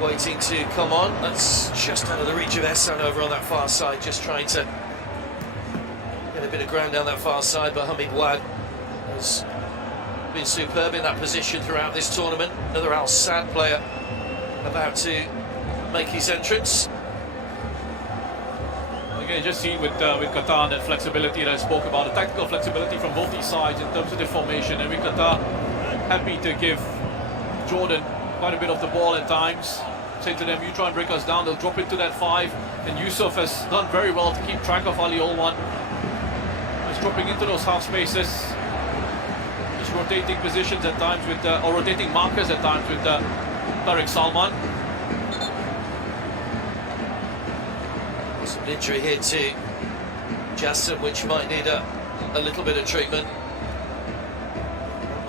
waiting to come on. That's just out of the reach of Ehsan over on that far side, just trying to get a bit of ground down that far side, but Hamid Wad has been superb in that position throughout this tournament. Another Al Sadd player about to make his entrance. Again, just see with Qatar that flexibility that I spoke about, the tactical flexibility from both these sides in terms of the formation, and with Qatar happy to give Jordan quite a bit of the ball at times. Say to them, you try and break us down, they'll drop into that 5, and Yusuf has done very well to keep track of Ali Olwan. He's dropping into those half spaces, just rotating positions at times with, or rotating markers at times with Tariq Salman. Some injury here to Jassim, which might need a little bit of treatment.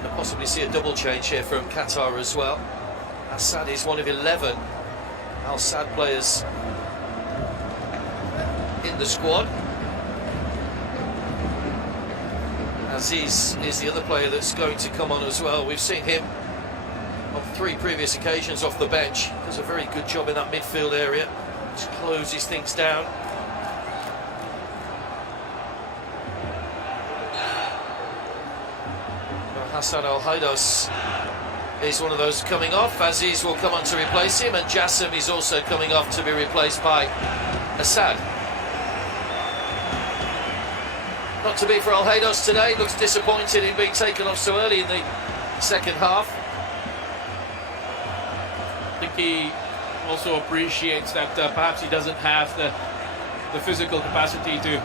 And possibly see a double change here from Qatar as well. Assad is one of 11 Al Sadd players in the squad. Aziz is the other player that's going to come on as well. We've seen him on 3 previous occasions off the bench. Does a very good job in that midfield area. Just closes things down. Hassan Al-Haidos is one of those coming off. Aziz will come on to replace him, and Jassim is also coming off to be replaced by Assad. Not to be for Al-Haidos today. Looks disappointed in being taken off so early in the second half. I think he also appreciates that perhaps he doesn't have the physical capacity to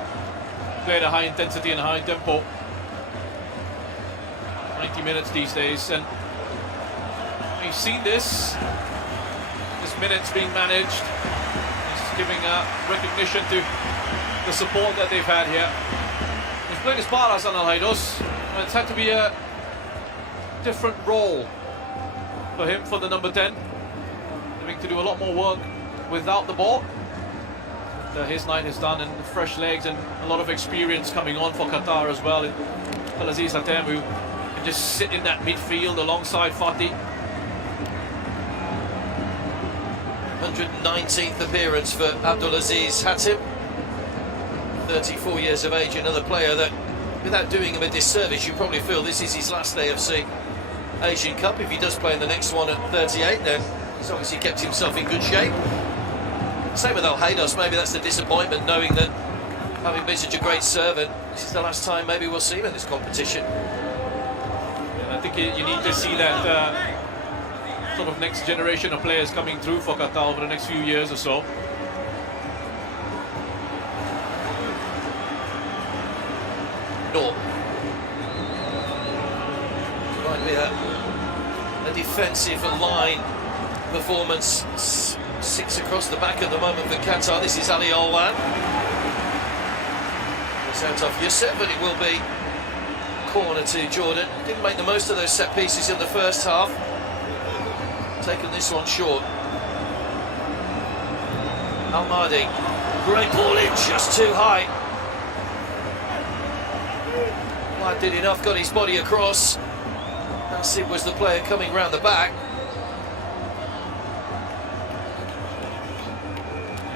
play at a high intensity and a high tempo. 90 minutes these days, and we've seen this minutes being managed. He's giving recognition to the support that they've had here. He's playing as far as Al-Haidos, and it's had to be a different role for him, for the number 10, having to do a lot more work without the ball. His night is done, and fresh legs and a lot of experience coming on for Qatar as well. Abdulaziz Hatem, who can just sit in that midfield alongside Fatih. 119th appearance for Abdulaziz Hatem, 34 years of age, another player that, without doing him a disservice, you probably feel this is his last AFC Asian Cup. If he does play in the next one at 38, then he's obviously kept himself in good shape. Same with Al-Haidos, maybe that's the disappointment, knowing that having been such a great servant, this is the last time maybe we'll see him in this competition. And I think you need to see that sort of next generation of players coming through for Qatar over the next few years or so. No. defensive line performance. 6 across the back at the moment for Qatar. This is Ali Olwan. It's out of Youssef, and it will be corner to Jordan. Didn't make the most of those set pieces in the first half. Taken this one short. Al-Mahdi, great ball in, just too high. White did enough, got his body across. Nasib was the player coming round the back.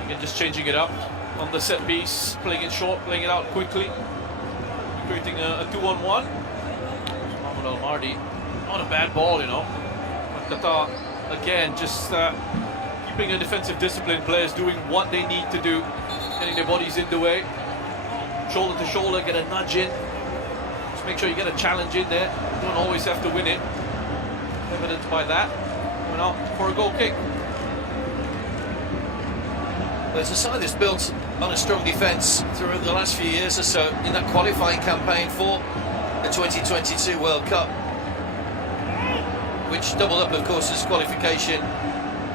Again, just changing it up on the set piece, playing it short, playing it out quickly, creating a 2-on-1. Mahmoud Al-Mahdi, not a bad ball, you know. But Qatar, again, just keeping a defensive discipline, players doing what they need to do, getting their bodies in the way, shoulder to shoulder, get a nudge in. Just make sure you get a challenge in there. You don't always have to win it. Evidenced by that. Going out for a goal kick. There's a side that's built on a strong defence throughout the last few years or so in that qualifying campaign for the 2022 World Cup, which doubled up, of course, as qualification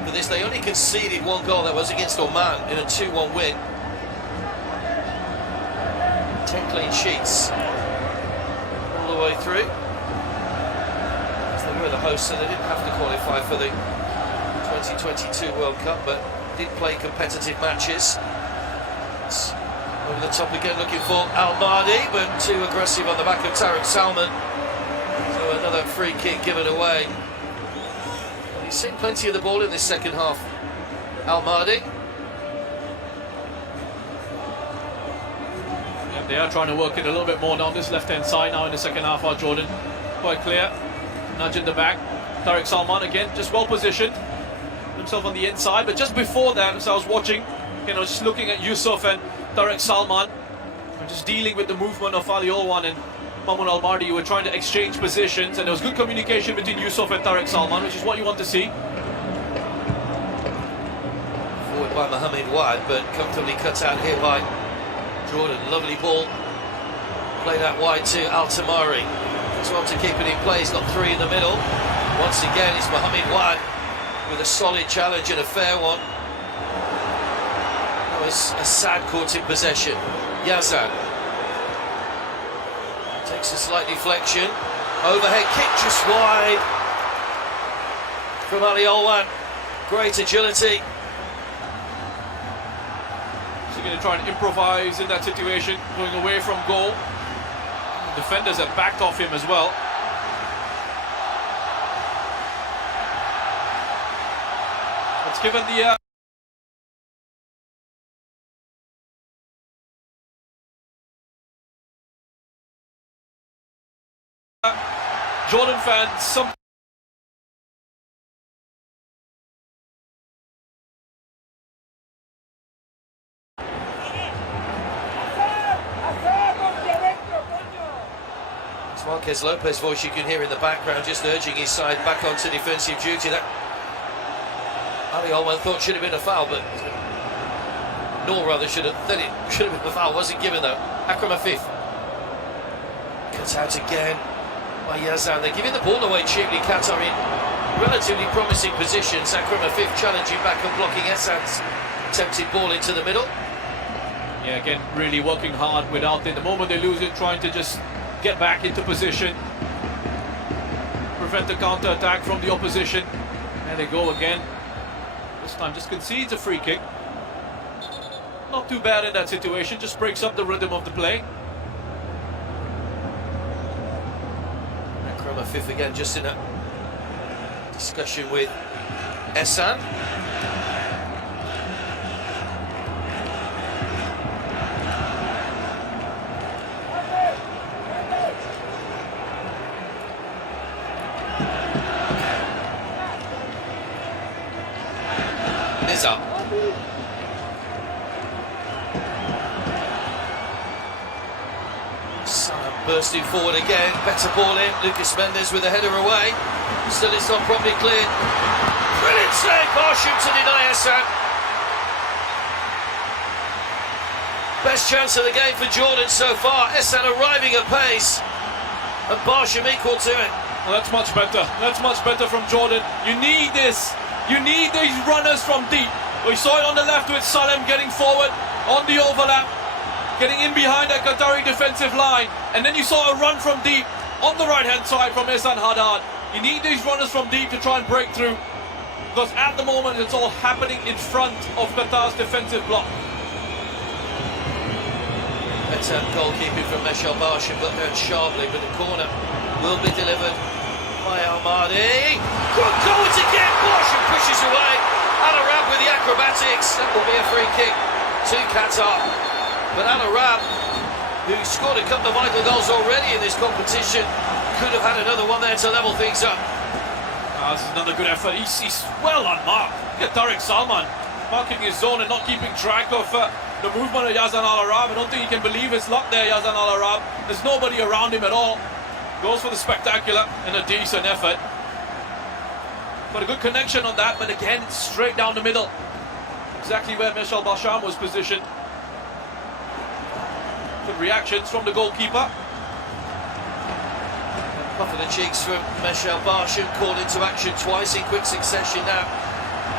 for this. They only conceded 1 goal, that was against Oman, in a 2-1 win. 10 clean sheets all the way through. As they were the hosts, so they didn't have to qualify for the 2022 World Cup, but did play competitive matches. It's over the top again, looking for Al-Mahdi, but too aggressive on the back of Tariq Salman. So another free kick given away. Well, he's seen plenty of the ball in this second half, Al-Mahdi. Yeah, they are trying to work it a little bit more down this left-hand side now in the second half. Our Jordan, quite clear. Nudge in the back. Tariq Salman again, just well positioned. Himself on the inside, but just before that, as I was watching, you know, just looking at Yusuf and Tariq Salman, and just dealing with the movement of Ali Olwan and Mahmoud Al-Mahdi, you were trying to exchange positions, and there was good communication between Yusuf and Tariq Salman, which is what you want to see. Forward by Mohamed Wad, but comfortably cut out here by Jordan. Lovely ball, played out wide to Al-Tamari. As well to keep it in play, he's got 3 in the middle. Once again, it's Mohamed Wad with a solid challenge and a fair one. That was Assad caught in possession. Yazan takes a slight deflection. Overhead kick just wide from Ali Olwan. Great agility. So going to try and improvise in that situation, going away from goal. The defenders have backed off him as well. It's given the Jordan fans some. It's Marquez Lopez's voice you can hear in the background, just urging his side back onto defensive duty. That Ali Olwan thought should have been a foul, but should have been a foul. Wasn't given though. Akram Afif cuts out again by Yazan. They're giving the ball away cheaply. Qatar in relatively promising positions. Akram Afif challenging back and blocking Assad's attempted ball into the middle. Yeah, again, really working hard without it. The moment they lose it, trying to just get back into position, prevent the counter-attack from the opposition. There they go again. This time just concedes a free kick. Not too bad in that situation, just breaks up the rhythm of the play. Akram Afif again, just in a discussion with Ehsan. Up. Sam bursting forward again, better ball in. Lucas Mendes with a header away. Still it's not properly cleared. Brilliant save, Barsham to deny Ehsan. Best chance of the game for Jordan so far. Ehsan arriving at pace, and Barsham equal to it. Well, that's much better. That's much better from Jordan. You need this. You need these runners from deep. We saw it on the left with Salem getting forward on the overlap, getting in behind that Qatari defensive line. And then you saw a run from deep on the right-hand side from Ehsan Haddad. You need these runners from deep to try and break through, because at the moment it's all happening in front of Qatar's defensive block. Better goalkeeping from Meshal Barsham, got down sharply, but the corner will be delivered by Al-Mahdi. Good goal again, Barsham pushes away. Al-Arab with the acrobatics, that will be a free kick to Qatar. But Al-Arab, who scored a couple of vital goals already in this competition, could have had another one there to level things up. This is another good effort. He's well unmarked. Look at Tariq Salman marking his zone and not keeping track of the movement of Yazan Al-Arab. I don't think he can believe his luck there, Yazan Al-Arab. There's nobody around him at all. Goes for the spectacular and a decent effort. Got a good connection on that, but again, it's straight down the middle. Exactly where Meshal Barsham was positioned. Good reactions from the goalkeeper. Puff of the cheeks from Meshal Barsham, called into action twice in quick succession now.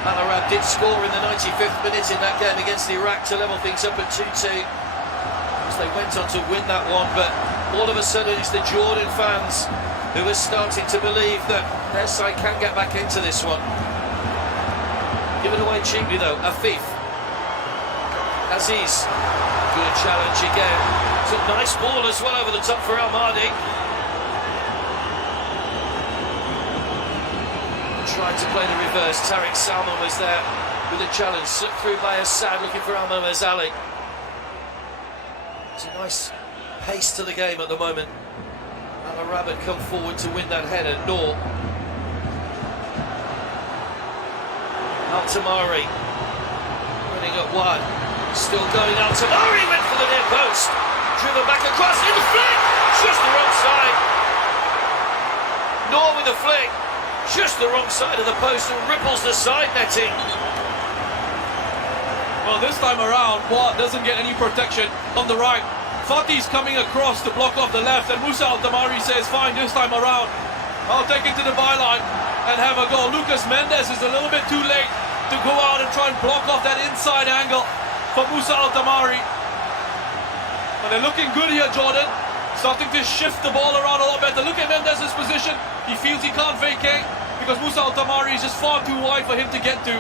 Al-Arab did score in the 95th minute in that game against Iraq to level things up at 2-2. As they went on to win that one, but all of a sudden it's the Jordan fans who are starting to believe that their side can get back into this one. Given away cheaply though, Afif. Aziz, good challenge again. It's a nice ball as well over the top for Al-Mahdi. Tried to play the reverse. Tariq Salman was there with a challenge, slipped through by Assad looking for Al-Mahdi Ali. It's a nice pace to the game at the moment. Al-Arab had come forward to win that header. Noor. Al-Tamari running at one. Still going. Al-Tamari went for the near post. Driven back across in the flick. Just the wrong side. Noor with the flick. Just the wrong side of the post and ripples the side netting. Well, this time around, Watt doesn't get any protection on the right. Fatih's coming across to block off the left, and Musa Al-Tamari says, fine, this time around, I'll take it to the byline and have a go. Lucas Mendes is a little bit too late to go out and try and block off that inside angle for Musa Al-Tamari. But they're looking good here, Jordan. Starting to shift the ball around a lot better. Look at Mendes' position. He feels he can't vacate because Musa Al-Tamari is just far too wide for him to get to.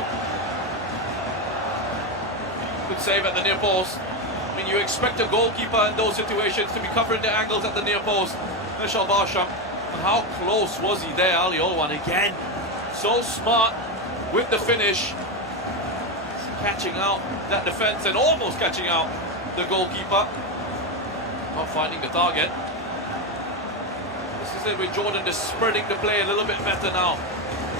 Good save at the near post. I mean, you expect a goalkeeper in those situations to be covering the angles at the near post. Meshal Barsham. And how close was he there, Ali Olwan again? So smart with the finish. Catching out that defense and almost catching out the goalkeeper. Not finding the target. This is it with Jordan, just spreading the play a little bit better now.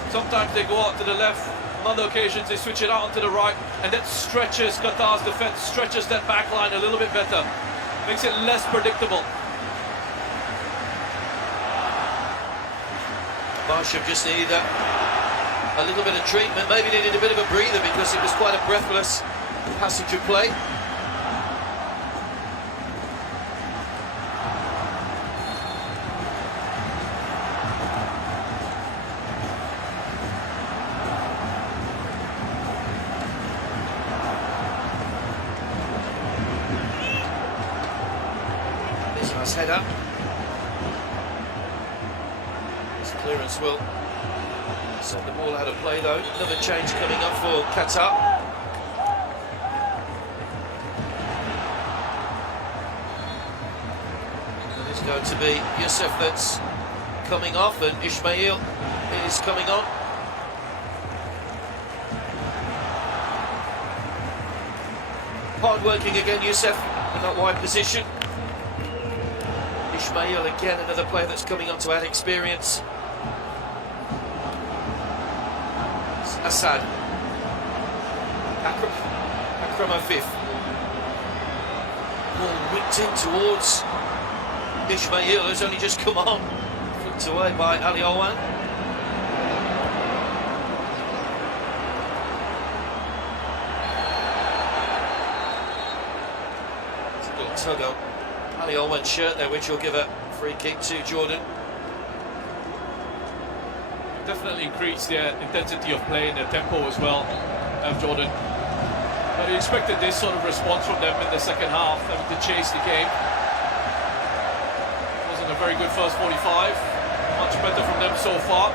Sometimes they go out to the left, on other occasions they switch it out onto the right, and that stretches Qatar's defense, stretches that back line a little bit better. Makes it less predictable. Barsham just needed a little bit of treatment, maybe needed a bit of a breather because it was quite a breathless passage of play. Nice header. This clearance will send the ball out of play though. Another change coming up for Qatar. And it's going to be Youssef that's coming off, and Ismail is coming on. Hard working again, Youssef in that wide position. Ismail again, another player that's coming on to add experience. Assad. Akram Afif. Ball whipped in towards Ismail, who's only just come on. Flicked away by Ali Olwan. It's a little tug on Ali Olwan's shirt there, which will give a free kick to Jordan. definitely increased their intensity of play and their tempo as well, Jordan. But he expected this sort of response from them in the second half, having to chase the game. Wasn't a very good first 45, much better from them so far.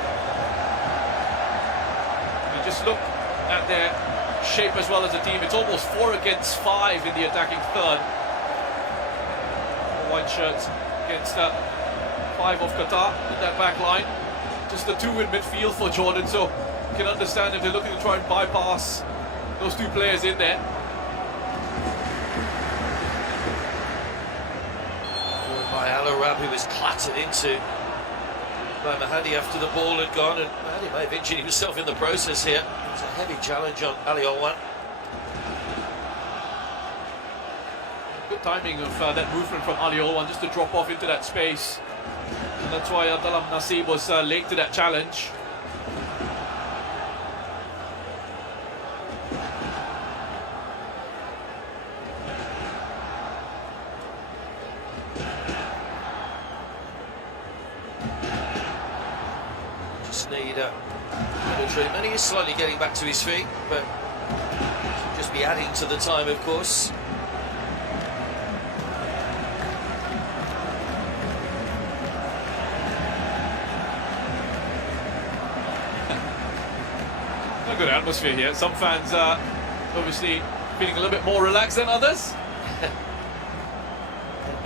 And just look at their shape as well as a team. It's almost 4 against 5 in the attacking third. The white shirts against 5 of Qatar in that back line. Just the 2 in midfield for Jordan, so you can understand if they're looking to try and bypass those 2 players in there. By Al-Arab, who was clattered into by Mahdi after the ball had gone, and Mahdi may have injured himself in the process here. It was a heavy challenge on Ali Olwan. Good timing of that movement from Ali Olwan just to drop off into that space. And that's why Abdallah Nasib was late to that challenge. Just need treatment. He is slightly getting back to his feet, but just be adding to the time, of course. Good atmosphere here. Some fans are obviously feeling a little bit more relaxed than others.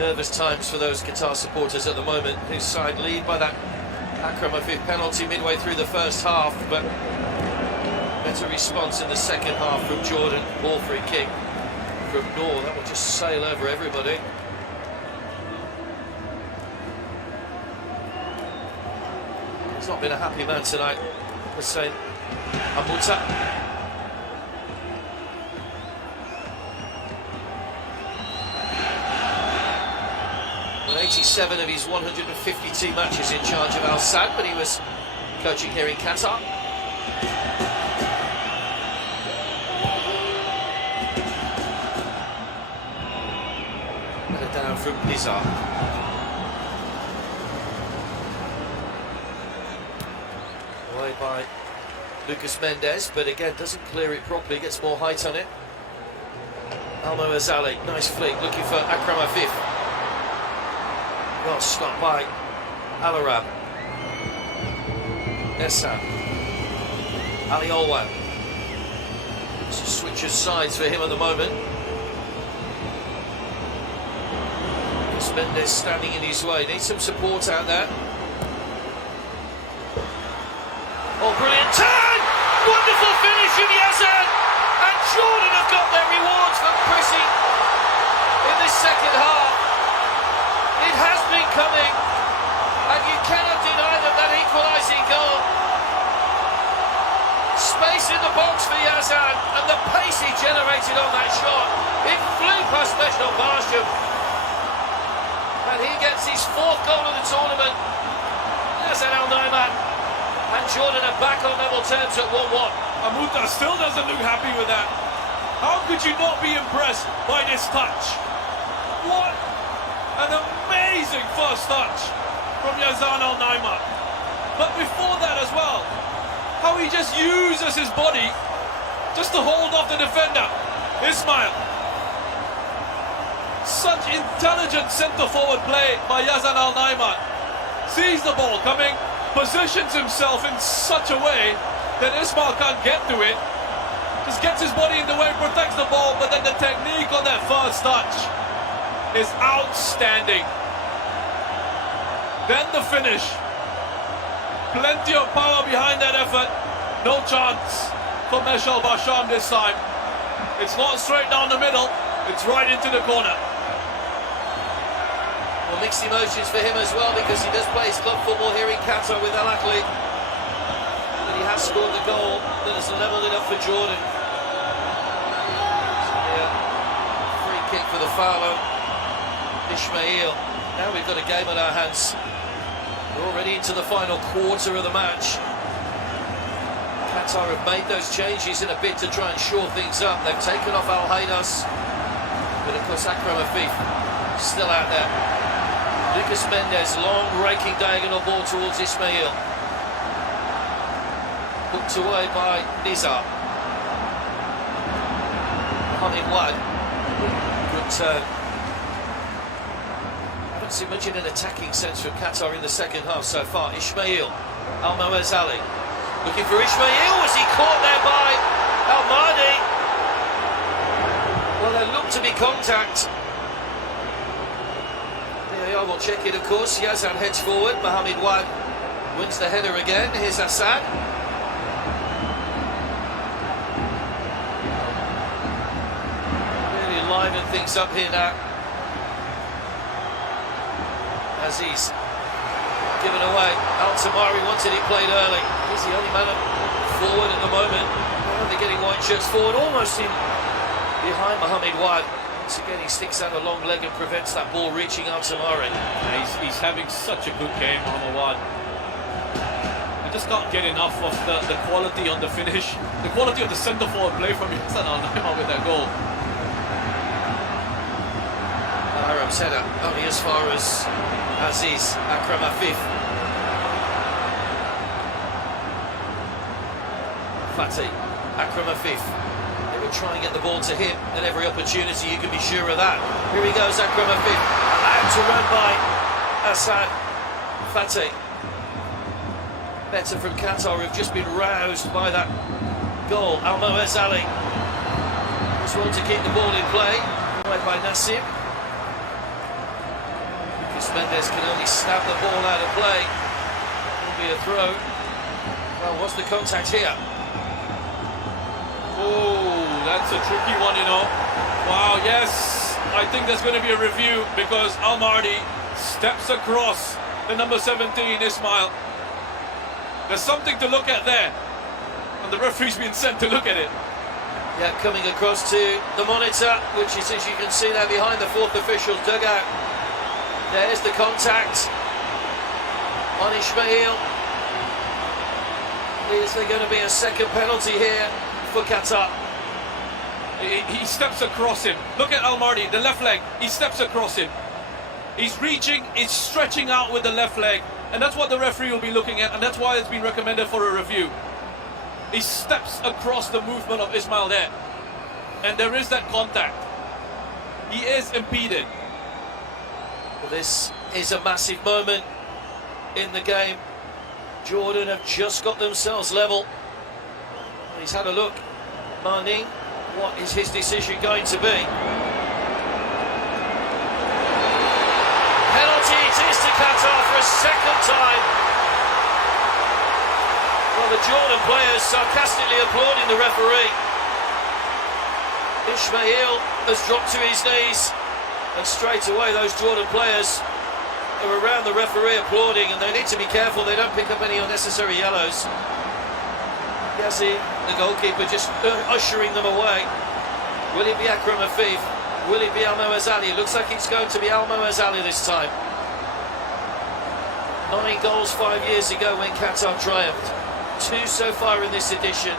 Nervous times for those Qatar supporters at the moment, whose side lead by that Akram Afif penalty midway through the first half, but better response in the second half from Jordan. Ball free kick from Noor. That will just sail over everybody. He's not been a happy man tonight, Hussein Amuta. Well, 87 of his 152 matches in charge of Al Sadd, but he was coaching here in Qatar. Better down from Nizar. Away by Lucas Mendes, but again doesn't clear it properly, gets more height on it. Almo Azali, nice flick, looking for Akram Afif. Well stopped by Al-Arab. Essa. Ali Olwan. It's a switch of sides for him at the moment. Lucas Mendes standing in his way, needs some support out there. Oh, brilliant turn! Wonderful finish from Yazan! And Jordan have got their rewards for pressing in this second half. It has been coming, and you cannot deny them that equalising goal. Space in the box for Yazan, and the pace he generated on that shot. It flew past Meshno Barsham. And he gets his 4th goal of the tournament. Yazan Al-Naiman. And Jordan are back on level terms at 1-1. Amuta still doesn't look happy with that. How could you not be impressed by this touch? What an amazing first touch from Yazan Al-Naiman. But before that as well, how he just uses his body just to hold off the defender, Ismail. Such intelligent centre-forward play by Yazan Al-Naiman. Sees the ball coming, positions himself in such a way that Ismail can't get to it. Just gets his body in the way, protects the ball, but then the technique on that first touch is outstanding. Then the finish. Plenty of power behind that effort. No chance for Meshal Basham this time. It's not straight down the middle, it's right into the corner. Well, mixed emotions for him as well, because he does play his club football here in Qatar with Al Ahly. But he has scored the goal that has levelled it up for Jordan. So, free kick for the Falo. Ismail. Now we've got a game on our hands. We're already into the final quarter of the match. Qatar have made those changes in a bid to try and shore things up. They've taken off Al Haydas, but of course Akram Afif still out there. Lucas Mendes, long raking diagonal ball towards Ismail. Hooked away by Nizar. Mohamed Wad. Good turn. I don't see much in an attacking sense from Qatar in the second half so far. Ismail. Al-Moez Ali. Looking for Ismail. Was he caught there by Al-Mahdi? Well, there looked to be contact. VAR will check it, of course. Yazan heads forward. Mohamed Wad wins the header again. Here's Hassan. Really liven things up here now. Aziz. Given away. Al-Tamari wanted it played early. He's the only man forward at the moment. They're getting white shirts forward, almost in behind Mohamed Wad. Once again, he sticks out a long leg and prevents that ball reaching Al-Tamari. He's having such a good game, Mohamed Wad. I just can't get enough of the quality on the finish, the quality of the centre forward play from Yazan Al-Naima with that goal. Aram's header only as far as Aziz Akram Afif. Fatih Akram Afif. They will try and get the ball to him at every opportunity, you can be sure of that. Here he goes, Akram Afif. Allowed to run by Hassan Fatih. Better from Qatar, who've just been roused by that goal. Al-Moez Ali just want to keep the ball in play. Played by Nassim. Mendes can only snap the ball out of play. Will be a throw. Well, what's the contact here? Oh, that's a tricky one, you know. Wow, yes. I think there's going to be a review because Al-Mahdi steps across the number 17, Ismail. There's something to look at there. And the referee's been sent to look at it. Yeah, coming across to the monitor, which is, as you can see there, behind the fourth official's dugout. There's the contact on Ismail. Is there going to be a second penalty here for Qatar? He steps across him. Look at Al-Mahdi, the left leg. He steps across him. He's reaching, he's stretching out with the left leg. And that's what the referee will be looking at, and that's why it's been recommended for a review. He steps across the movement of Ismail there. And there is that contact. He is impeded. This is a massive moment in the game. Jordan have just got themselves level. He's had a look. Marning, what is his decision going to be? Penalty it is to Qatar for a second time. Well, the Jordan players sarcastically applauding the referee. Ismail has dropped to his knees. And straight away those Jordan players are around the referee applauding, and they need to be careful they don't pick up any unnecessary yellows. Yazid, the goalkeeper, just ushering them away. Will it be Akram Afif? Will it be Al-Moez Ali? It looks like it's going to be Al-Moez Ali this time. 9 goals 5 years ago when Qatar triumphed. 2 so far in this edition.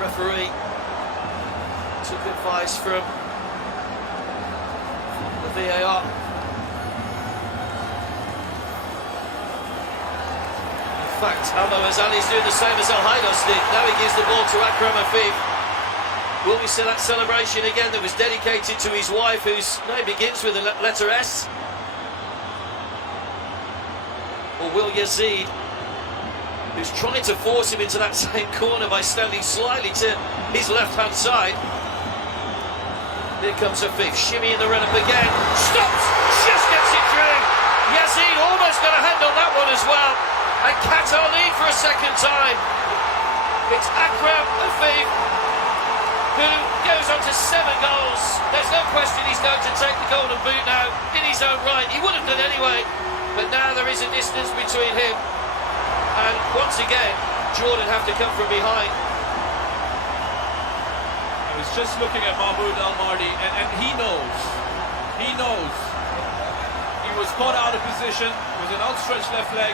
Referee took advice from the VAR. In fact, Al-Moez Ali is doing the same as Al-Haidos did. Now he gives the ball to Akram Afif. Will we see that celebration again that was dedicated to his wife, whose name begins with the letter S? Or will Yazid, who's trying to force him into that same corner by standing slightly to his left-hand side. Here comes Afif, shimmy in the run-up again. Stops! Just gets it through! Yazid almost got a hand on that one as well. And Qatar lead for a second time. It's Akram Afif, who goes on to 7 goals. There's no question he's going to take the golden boot now in his own right. He would have done anyway. But now there is a distance between him. And once again, Jordan have to come from behind. I was just looking at Mahmoud Al-Mahdi, and he knows. He knows. He was caught out of position. It was an outstretched left leg.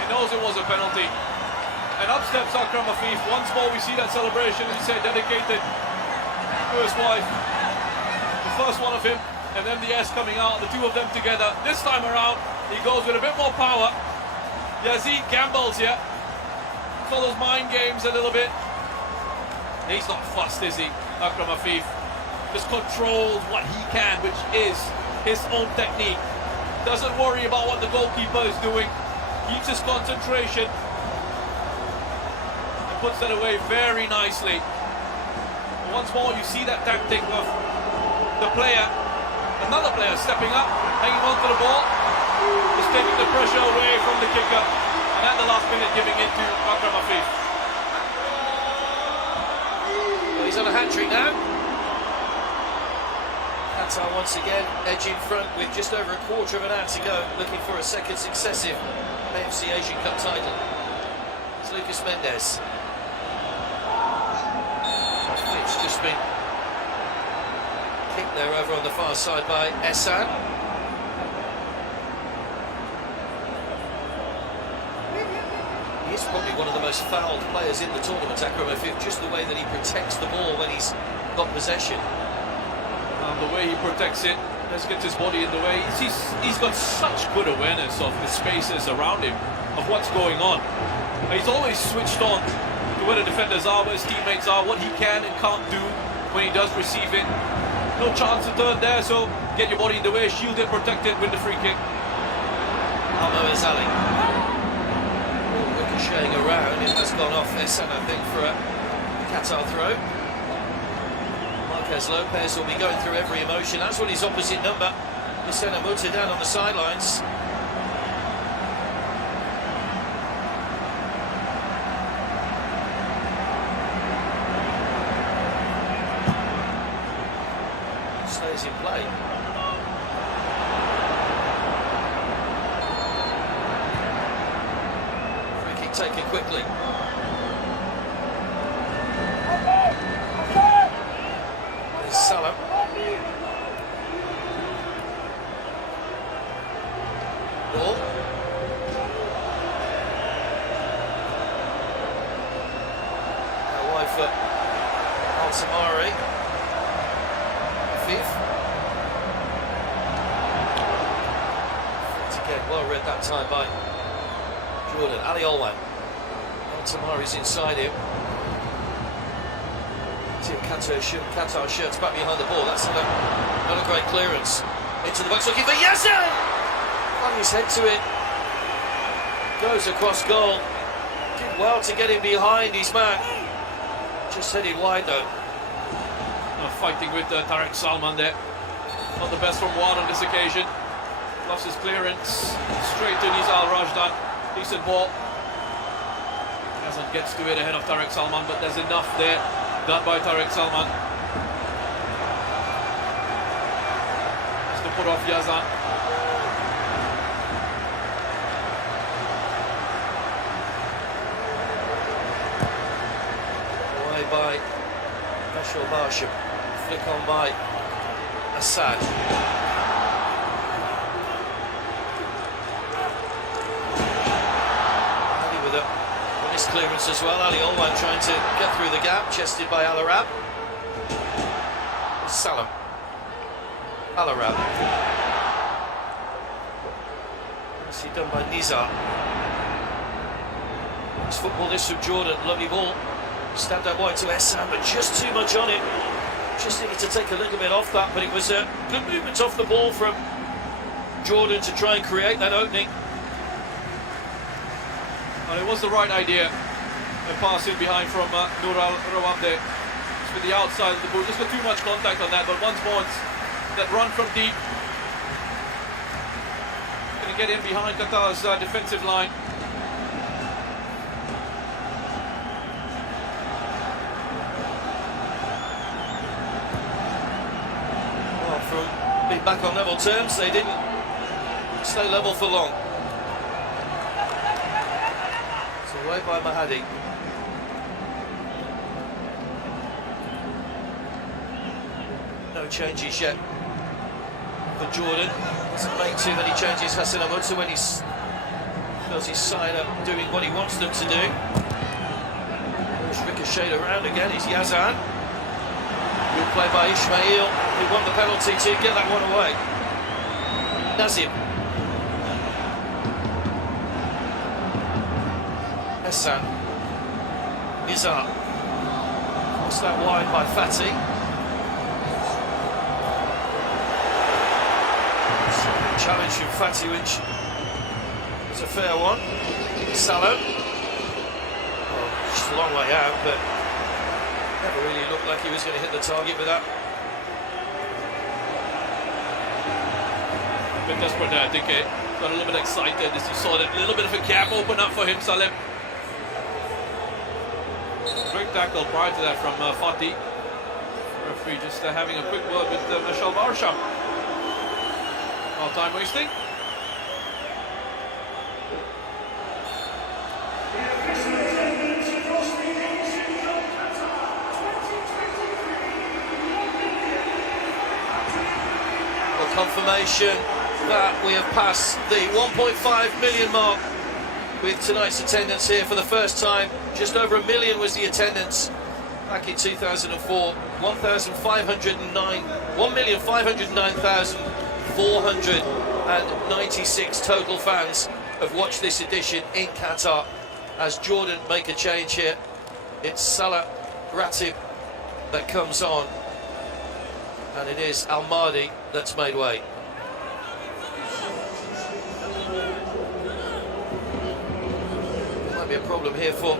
He knows it was a penalty. And up steps Akram Afif. Once more we see that celebration, we say dedicated to his wife. The first one of him, and then the S coming out, the two of them together. This time around, he goes with a bit more power. Yazid gambles here. Follows mind games a little bit. He's not fussed, is he, Akram Afif? Just controls what he can, which is his own technique. Doesn't worry about what the goalkeeper is doing. Keeps his concentration. And puts that away very nicely. Once more, you see that tactic of the player. Another player stepping up, hanging on to the ball. Just taking the pressure away from the kicker. And at the last minute, giving it to Akram Afif. Well, he's on a hat-trick now. Qatar once again edging front with just over a quarter of an hour to go, looking for a second successive AFC Asian Cup title. It's Lucas Mendes. It's just been kicked there over on the far side by Esan. He's probably one of the most fouled players in the tournament, Akram Afif, just the way that he protects the ball when he's got possession. The way he protects it, just gets his body in the way. He's got such good awareness of the spaces around him, of what's going on. He's always switched on to where the defenders are, where his teammates are, what he can and can't do when he does receive it. No chance to turn there, so get your body in the way, shield it, protect it, win the free kick. Almo Azali. Ricocheting around, it has gone off Esan, I think, for a Qatar throw. Lopez will be going through every emotion, as will his opposite number, Hussein Muta, down on the sidelines. Stays in play. Free kick taken quickly. Salah. Ball. Wide for Al-Samari. Fifth. Again, well read that time by Jordan. Ali Olwan. Al-Samari's inside him. Qatar shirts back behind the ball. That's not a great clearance. Into the box looking for Yazan! On his head to it. Goes across goal. Did well to get him behind his man. Just headed wide though. Fighting with Tariq Salman there. Not the best from Wad on this occasion. Lost his clearance. Straight to Nizal Rajdan. Decent ball. Yazan gets to it ahead of Tariq Salman, but there's enough there. Done by Tariq Salman. Just to put off Yazan. Away by Bashar Barsham. Flick on by Assad. Ali with a missed clearance as well. Ali Olwan trying to get through the gap, chested by Al Arab. Salam. Al Arab. Nicely done by Nizar. It's football this from Jordan, lovely ball. Stand out wide to Esan, but just too much on it. Just needed to take a little bit off that, but it was a good movement off the ball from Jordan to try and create that opening. Well, it was the right idea. A pass in behind from Nur Al-Rawabde. Just with the outside of the boot. Just got too much contact on that, but once more it's that run from deep. Going to get in behind Qatar's defensive line. Well, from being back on level terms, they didn't stay level for long. Away by Mahadi. No changes yet for Jordan. Doesn't make too many changes, Hassan Amuta, when he's feels his side up doing what he wants them to do. Shade around again is Yazan. Good play by Ismail, who won the penalty to get that one away. Nazim. Hassan. Nizar. What's that wide by Fatih? Challenge from Fatih, which was a fair one. Salah. Well, just a long way out, but never really looked like he was going to hit the target with that. A bit desperate there, I think. Got a little bit excited as he saw that little bit of a gap open up for him, Salim. Great tackle prior to that from Fatih. Referee just having a quick word with Michel Barsham. No time wasting. Confirmation that we have passed the 1.5 million mark with tonight's attendance here for the first time. Just over 1 million was the attendance back in 2004. 1,509,496 total fans have watched this edition in Qatar as Jordan make a change here. It's Salah Ratib that comes on, and it is Al Mahdi that's made way. Might be a problem here for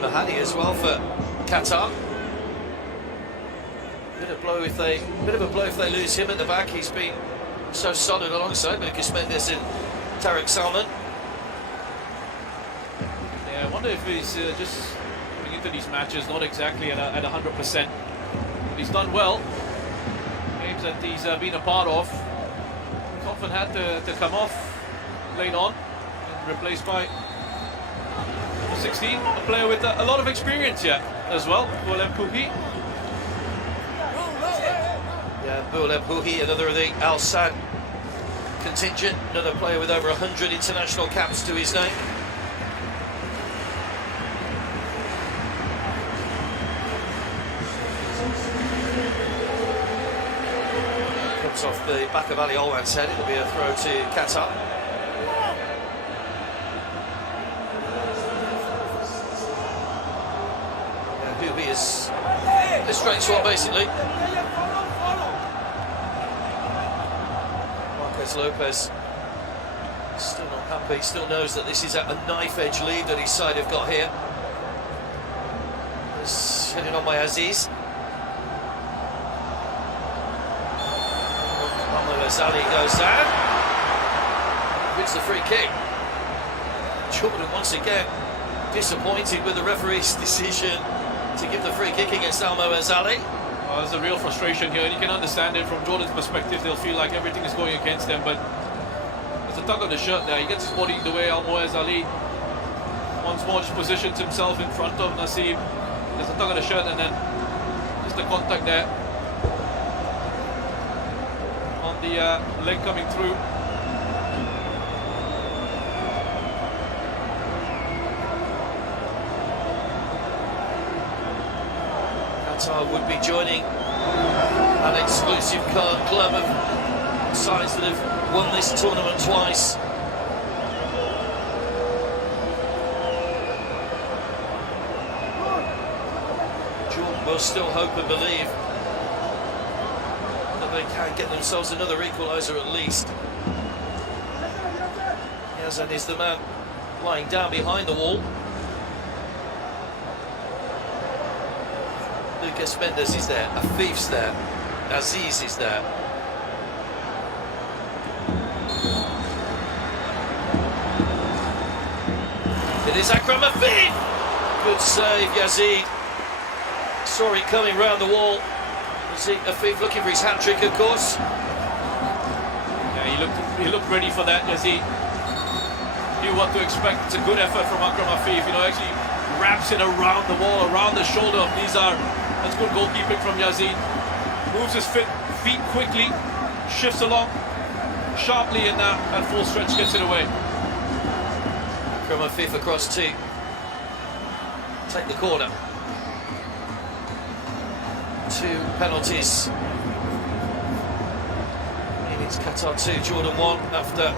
Mahdi as well for Qatar. Bit of a blow if they lose him at the back. He's been so solid alongside Lucas Mendes and Tariq Salman. Yeah, I wonder if he's just coming into these matches not exactly at 100%. He's done well. Games that he's been a part of. Often had to come off late on and replaced by 16, a player with a lot of experience here as well, Boulem Pouhi. Yeah, Boulem Pouhi, another of the Al Sadd contingent, another player with over 100 international caps to his name. Comes off the back of Ali Olwan's head. It'll be a throw to Qatar. Pouhi is a straight swap basically. Lopez still not happy, still knows that this is a knife-edge lead that his side have got here. It's headed on by Aziz. Azali goes down, wins the free kick. Jordan once again disappointed with the referee's decision to give the free kick against Almo Azali. Well, there's a real frustration here, and you can understand it from Jordan's perspective. They'll feel like everything is going against them, but there's a tug on the shirt there. He gets his body in the way. Almoez Ali once more just positions himself in front of Nasim. There's a tug on the shirt, and then just the contact there on the leg coming through. Qatar would be joining an exclusive club of sides that have won this tournament twice. Jordan will still hope and believe that they can get themselves another equaliser at least. Yazan is the man lying down behind the wall. Lucas Mendes is there, Afif's there, Aziz is there. It is Akram Afif! Good save, Yazid. Saw it coming round the wall. Afif looking for his hat-trick, of course. Yeah, he looked ready for that, Yazid. Knew what to expect. It's a good effort from Akram Afif, you know, actually wraps it around the wall, around the shoulder of Nizar. That's good goalkeeping from Yazid. Moves his feet quickly, shifts along sharply, and now at full stretch gets it away. Akram Afif across to take the corner. 2 penalties. He means Qatar 2, Jordan 1, after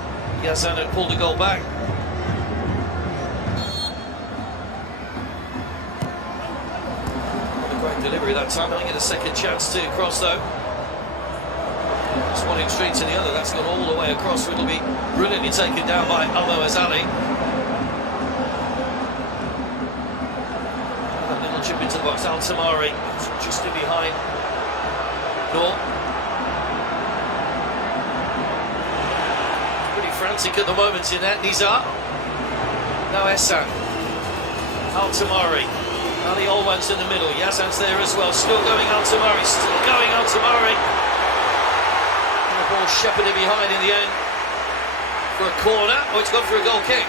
Yazan had pulled the goal back. What a great delivery that time. Didn't get a second chance to cross though. It's one extreme to the other. That's gone all the way across. It'll be brilliantly taken down by Almo Azali. That little chip into the box. Al Tamari just in behind. Nor. Pretty frantic at the moment in that. Nizar. Now Essan. Al Tamari. Ali Olwan's in the middle. Yazan's there as well. Still going Al Tamari. Still going Al Tamari. Ball shepherded behind in the end for a corner. Oh, it's gone for a goal kick.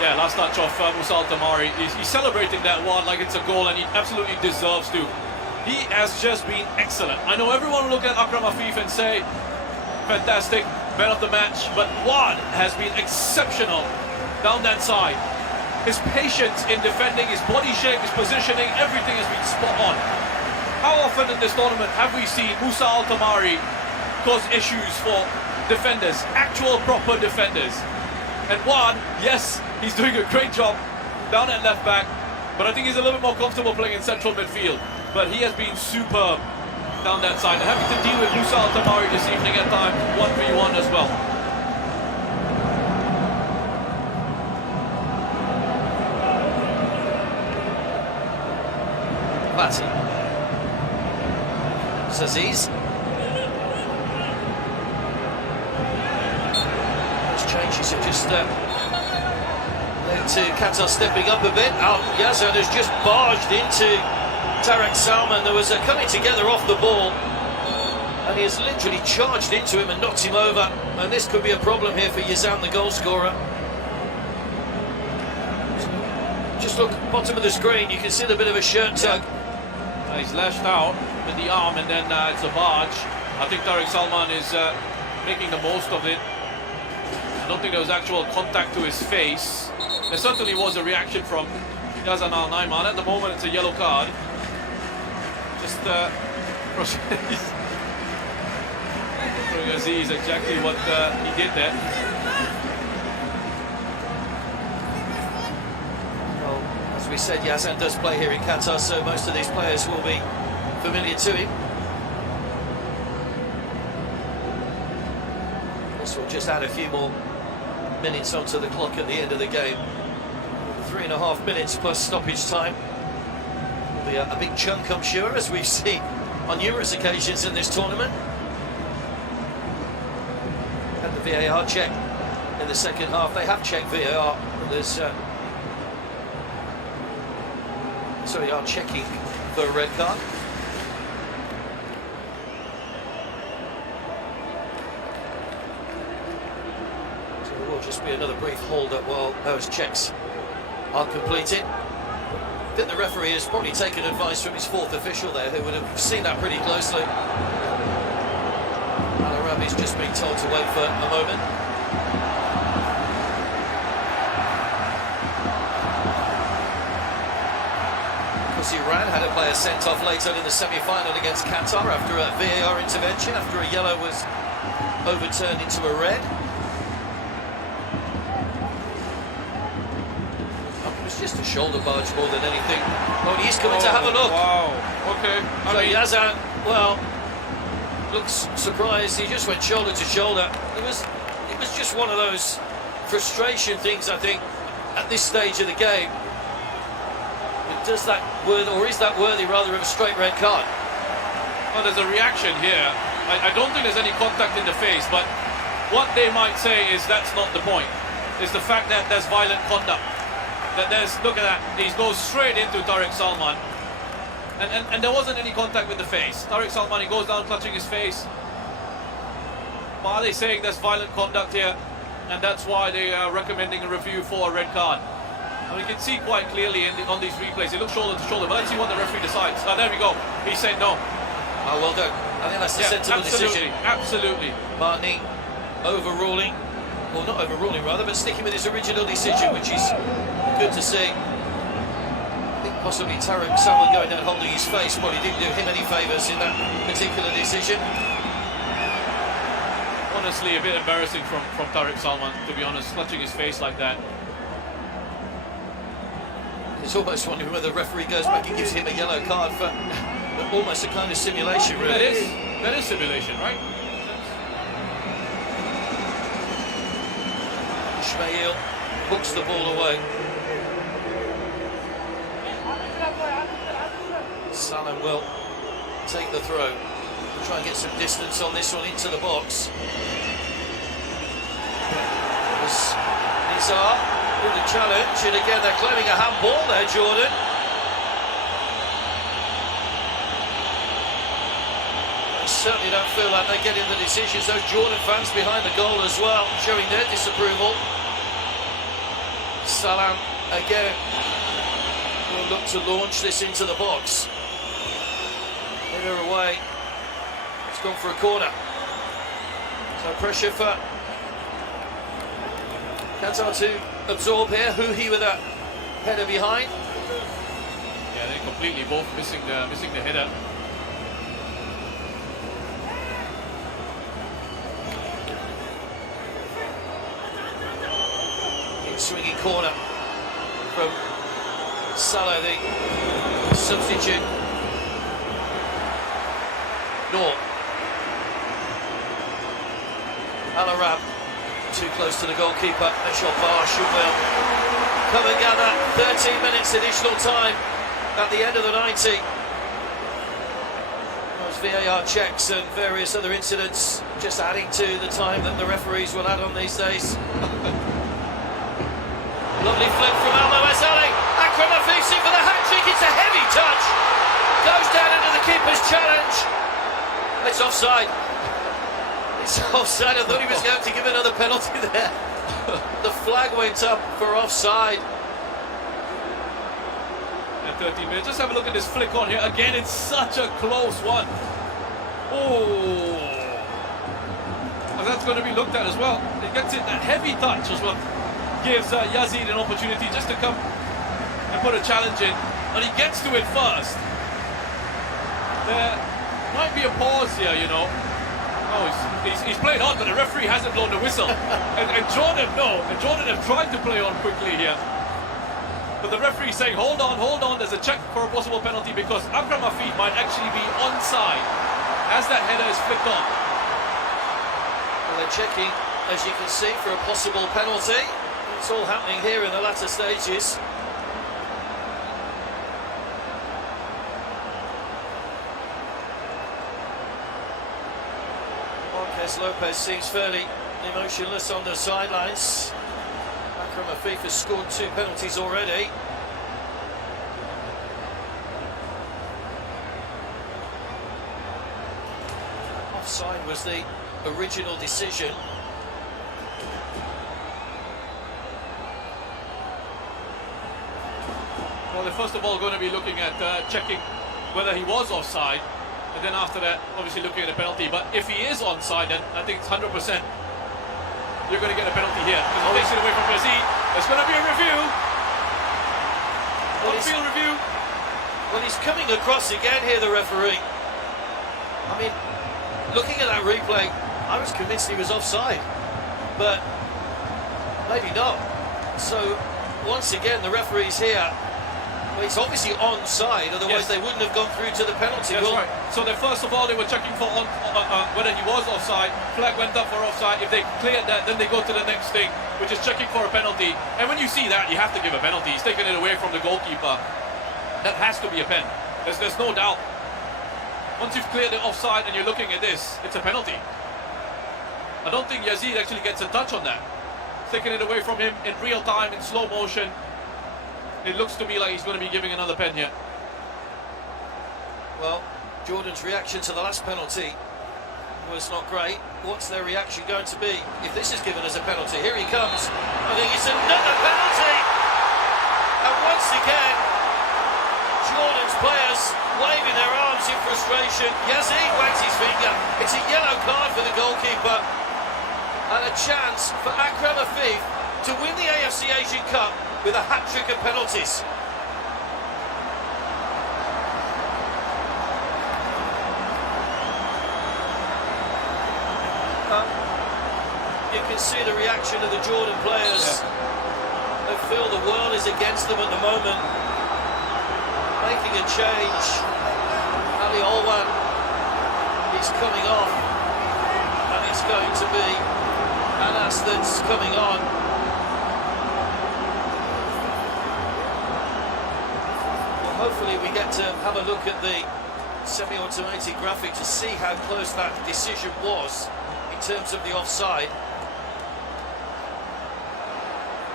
Yeah, last touch off Musa Al-Tamari. He's celebrating that one like it's a goal, and he absolutely deserves to. He has just been excellent. I know everyone will look at Akram Afif and say, fantastic, man of the match, but Wad has been exceptional down that side. His patience in defending, his body shape, his positioning, everything has been spot on. How often in this tournament have we seen Musa Al-Tamari cause issues for defenders, actual proper defenders? And Wad, yes, he's doing a great job down at left back, but I think he's a little bit more comfortable playing in central midfield. But he has been superb down that side, and having to deal with Musa Al-Tamari this evening at times, 1v1 as well. Batty. Saziz. Changes have just led to Qatar stepping up a bit. Yazan has just barged into Tarek Salman. There was a coming together off the ball, and he has literally charged into him and knocked him over. And this could be a problem here for Yazan, the goal scorer. Just look bottom of the screen, you can see the bit of a shirt tug. Yeah. He's lashed out with the arm, and then it's a barge. I think Tarek Salman is making the most of it. I don't think there was actual contact to his face. There certainly was a reaction from Yazan Al-Naiman. At the moment, it's a yellow card. Just showing Aziz exactly what he did there. Well, as we said, Yazan does play here in Qatar, so most of these players will be familiar to him. This will just add a few more minutes onto the clock at the end of the game. 3.5 minutes plus stoppage time. Will be a big chunk, I'm sure, as we've seen on numerous occasions in this tournament. And the VAR check in the second half. They have checked VAR. There's sorry, are checking for a red card. Just be another brief hold up while those checks are completed. I think the referee has probably taken advice from his fourth official there, who would have seen that pretty closely. Al-Arabi's just been told to wait for a moment. Because Iran had a player sent off late on in the semi-final against Qatar after a VAR intervention, after a yellow was overturned into a red. Just a shoulder barge more than anything. Oh, he's coming to have a look. Wow. Okay. So Yazan, well, looks surprised. He just went shoulder to shoulder. It was just one of those frustration things, I think, at this stage of the game. Does that worthy, or is that worthy rather of a straight red card? Well, there's a reaction here. I don't think there's any contact in the face, but what they might say is that's not the point. It's the fact that there's violent conduct. Look at that, he goes straight into Tarek Salman, and there wasn't any contact with the face. Tarek Salman, he goes down clutching his face. Why are they saying there's violent conduct here, and that's why they are recommending a review for a red card? I mean, you can see quite clearly on these replays, it looks shoulder to shoulder, but let's see what the referee decides. Oh, there we go, he said no. Oh, well done. I think that's a sensible decision. Absolutely. Marnie overruling, well, not overruling rather, but sticking with his original decision, which is good to see. I think Possibly Tarek Salman going down holding his face probably didn't do him any favours in that particular decision. Honestly, a bit embarrassing from Tariq Salman, to be honest, clutching his face like that. It's almost wondering whether the referee goes back and gives him a yellow card for almost a kind of simulation, really. That is simulation, right? Ismail hooks the ball away. Salam will take the throw. Try and get some distance on this one into the box. Nizar with the challenge, and again they're claiming a handball there, Jordan. They certainly don't feel like they're getting the decisions. Those Jordan fans behind the goal as well, showing their disapproval. Salam again will look to launch this into the box. Header away. It's gone for a corner. So pressure for Qatar to absorb here. Huhi with a header behind. Yeah, they're completely both missing the header. In swinging corner from Salah, the substitute. Noor. Al-Arab too close to the goalkeeper. Eshel Barsh will come and gather. 13 minutes additional time at the end of the 90. Those VAR checks and various other incidents just adding to the time that the referees will add on these days. Lovely flick from Almo Azali. Akram Afisi for the hat-trick. It's a heavy touch. Goes down into the keeper's challenge. It's offside. It's offside. I thought he was going to give another penalty there. The flag went up for offside. At 13 minutes. Just have a look at this flick on here. Again, it's such a close one. Oh. And that's going to be looked at as well. It gets it. That heavy touch as well gives Yazid an opportunity just to come and put a challenge in. And he gets to it first. There might be a pause here, you know. Oh, he's played on, but the referee hasn't blown the whistle. and Jordan have tried to play on quickly here. But the referee saying, hold on, there's a check for a possible penalty because Akram Afid might actually be onside as that header is flicked on. Well, they're checking, as you can see, for a possible penalty. It's all happening here in the latter stages. Lopez seems fairly emotionless on the sidelines. Akram Afif has scored 2 penalties already. Offside was the original decision. Well, they're first of all going to be looking at checking whether he was offside. And then after that, obviously looking at a penalty. But if he is onside, then I think it's 100%. You're going to get a penalty here. Because he takes it away from Yazid. There's going to be a review. On-field review. Well, he's coming across again here, the referee. I mean, looking at that replay, I was convinced he was offside. But maybe not. So, once again, the referee's here. Well, it's obviously onside, otherwise they wouldn't have gone through to the penalty. That's right. So first of all, they were checking for whether he was offside. Flag went up for offside. If they cleared that, then they go to the next thing, which is checking for a penalty. And when you see that, you have to give a penalty. He's taking it away from the goalkeeper. That has to be a pen. There's no doubt. Once you've cleared the offside and you're looking at this, it's a penalty. I don't think Yazid actually gets a touch on that. Taking it away from him in real time, in slow motion. It looks to me like he's going to be giving another pen here. Well, Jordan's reaction to the last penalty was not great. What's their reaction going to be if this is given as a penalty? Here he comes. I think it's another penalty. And once again, Jordan's players waving their arms in frustration. Yazid wags his finger. It's a yellow card for the goalkeeper. And a chance for Akram Afif to win the AFC Asian Cup with a hat-trick of penalties. You can see the reaction of the Jordan players. They feel the world is against them at the moment. Making a change. Ali Olwan is coming off, and it's going to be Anas that's coming on. Well, hopefully we get to have a look at the semi-automated graphic to see how close that decision was in terms of the offside.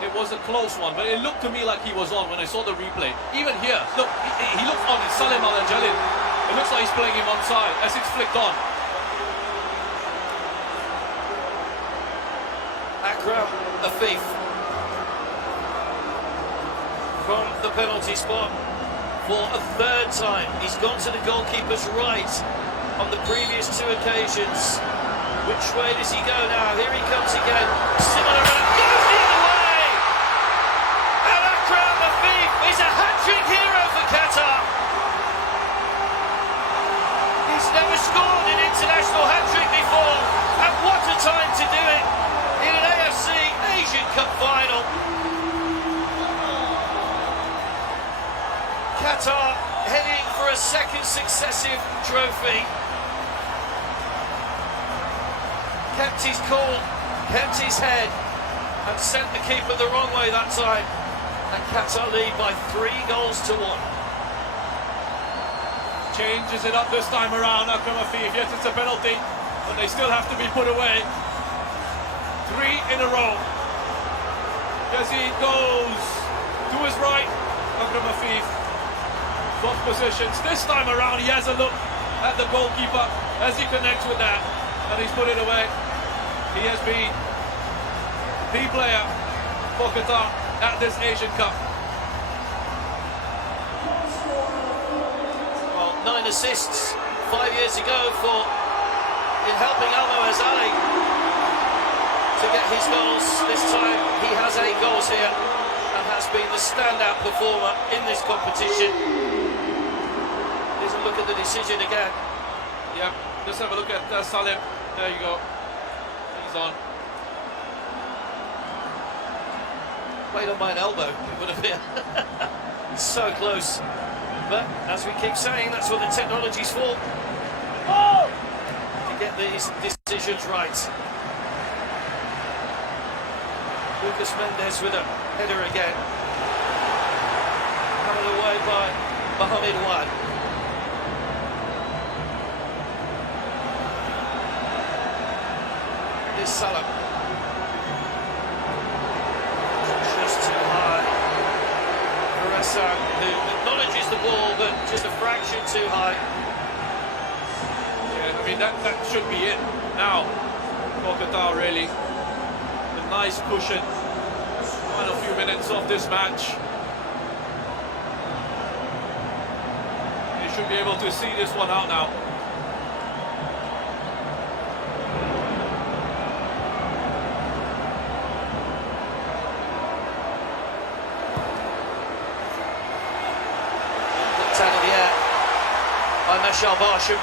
It was a close one, but it looked to me like he was on when I saw the replay. Even here, look, he looks on. It's Salim Al-Jalil. It looks like he's playing him onside as it's flicked on. Akram Afif from the penalty spot for a third time. He's gone to the goalkeeper's right on the previous two occasions. Which way does he go now? Here he comes again. Similar round. Goes the other way! And Akram Afif is a hat-trick hero for Qatar. He's never scored an international hat-trick before. And what a time to do it in an AFC Asian Cup final. Qatar heading for a second successive trophy. Kept his cool, kept his head, and sent the keeper the wrong way that time. And Qatar lead by 3 goals to 1. Changes it up this time around, Akram Afif. Yes, it's a penalty, but they still have to be put away. 3 in a row. As he goes to his right, Akram Afif. Both positions. This time around, he has a look at the goalkeeper as he connects with that, and he's put it away. He has been the player for Qatar at this Asian Cup. Well, 9 assists 5 years ago in helping Almoez Ali to get his goals. This time he has 8 goals here and has been the standout performer in this competition. Here's a look at the decision again. Yeah, let's have a look at Salim. There you go. He's on. Played on by an elbow, it would have been. So close. But as we keep saying, that's what the technology's for. To get these decisions right. Lucas Mendes with a header again. Hammered away by Mohamed Wad. Here's Salah. Just too high. Hassan, who acknowledges the ball, but just a fraction too high. Yeah, I mean, that should be it now for Qatar, really. A nice cushion. Final few minutes of this match. They should be able to see this one out now. Mashal Barsham,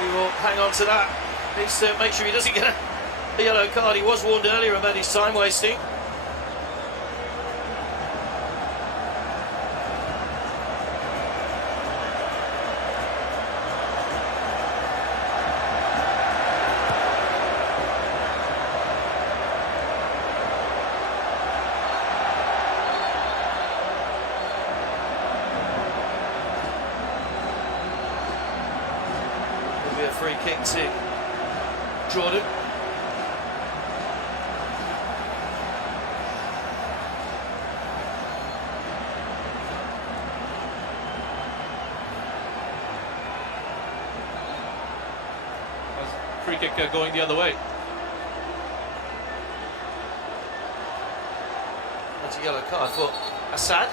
he will hang on to that. Needs to make sure he doesn't get a yellow card. He was warned earlier about his time wasting. A free kick to Jordan. Free kick going the other way. That's a yellow card for Assad.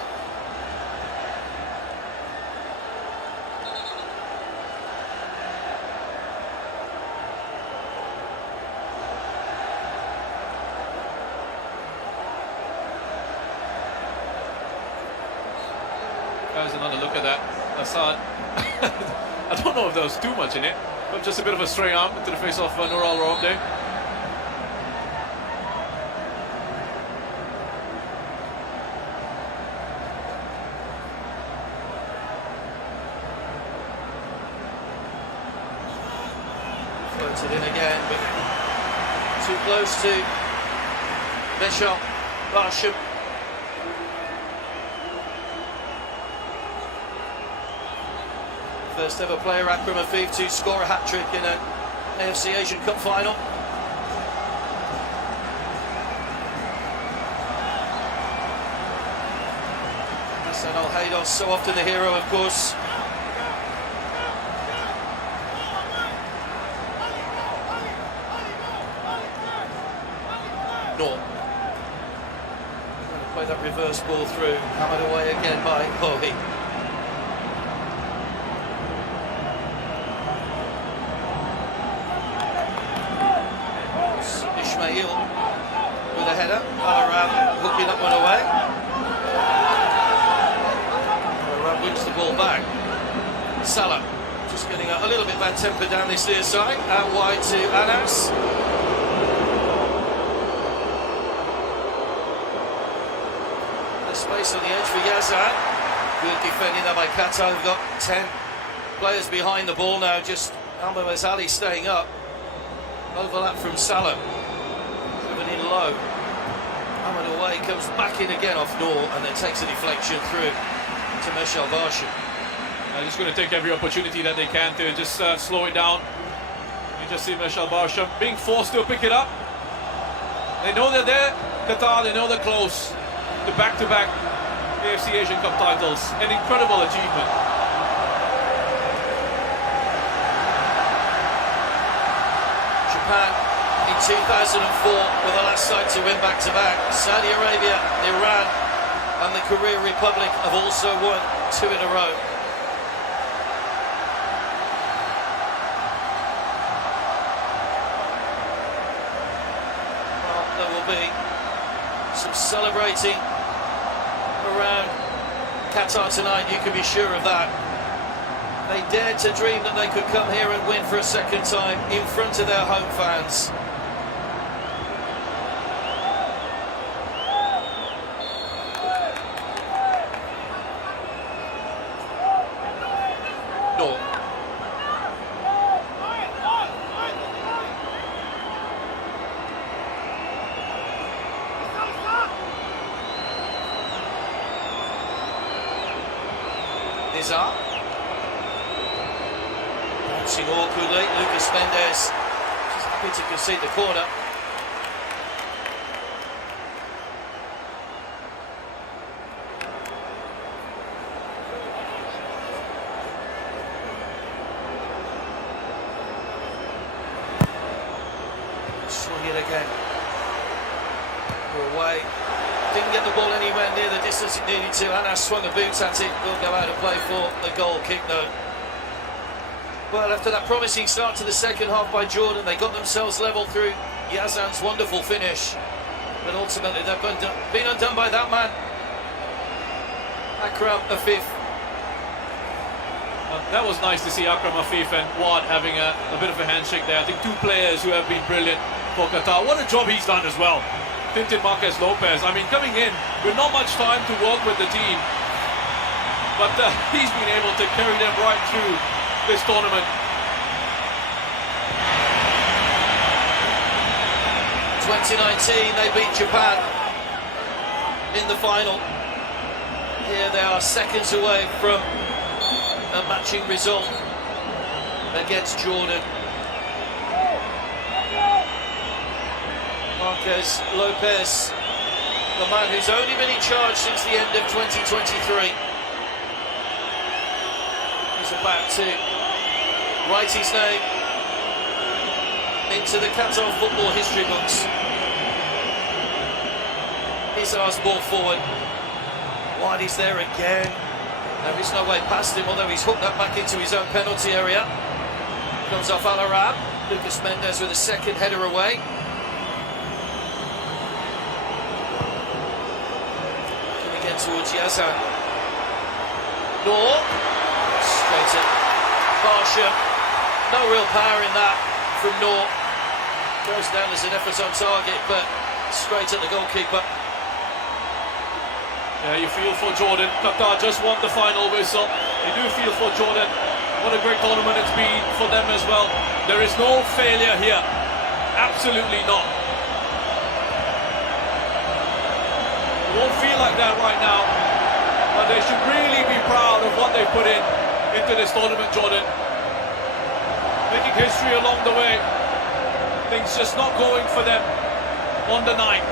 There's another look at that. Assad. I don't know if there was too much in it, but just a bit of a stray arm into the face of Nur Al Roamde. Floated in again, but too close to Meshaal Barsham. First ever player, Akram Afif, to score a hat-trick in an AFC Asian Cup final. Hassan Al-Haydos, so often the hero, of course. Noor. Play that reverse ball through. Hammered away again by Hohi. Ismail with a header. Al-Arab hooking that one away. Al-Arab wins the ball back. Salah just getting a little bit bad temper down this near side. Out wide to Anas. Space on the edge for Yazan. Good defending there by Qatar. We've got 10 players behind the ball now. Just Almo Ali staying up. Overlap from Salah. Driven in low. Hammered away, comes back in again off Noor, and then takes a deflection through to Meshaal Barsham. They're just going to take every opportunity that they can to and just slow it down. You just see Meshaal Barsham being forced to pick it up. They know they're there, Qatar, they know they're close. The back-to-back AFC Asian Cup titles, an incredible achievement. Japan in 2004 were the last side to win back-to-back. Saudi Arabia, Iran and the Korean Republic have also won 2 in a row. Well, there will be some celebrating around Qatar tonight, you can be sure of that. They dared to dream that they could come here and win for a second time in front of their home fans. Noor. Nizar. Bouncing awkwardly, Lucas Mendes just happy to concede the corner. Swing it again. We're away. Didn't get the ball anywhere near the distance it needed to. Anas swung a boot at it. Will go out and play for the goal kick though. Well, after that promising start to the second half by Jordan, they got themselves level through Yazan's wonderful finish. But ultimately they've been undone by that man, Akram Afif. That was nice to see Akram Afif and Wad having a bit of a handshake there. I think 2 players who have been brilliant for Qatar. What a job he's done as well. Tintin Marquez Lopez, I mean, coming in with not much time to work with the team, but he's been able to carry them right through this tournament. In 2019 they beat Japan in the final. Here they are seconds away from a matching result against Jordan. Marquez Lopez, the man who's only been in charge since the end of 2023, is about to write his name into the Qatar football history books. Izar's ball forward. Wide is there again. There is no way past him, although he's hooked that back into his own penalty area. Comes off Al-Arab. Lucas Mendes with a second header away. Again towards Yazan. Noor. Straight at Barsham. No real power in that from Noor. Goes down as an effort on target, but straight at the goalkeeper. Yeah, you feel for Jordan. Qatar just won the final whistle. You do feel for Jordan. what a great tournament it's been for them as well. There is no failure here. Absolutely not. It won't feel like that right now, but they should really be proud of what they've put into this tournament, Jordan. Making history along the way. Things just not going for them on the night.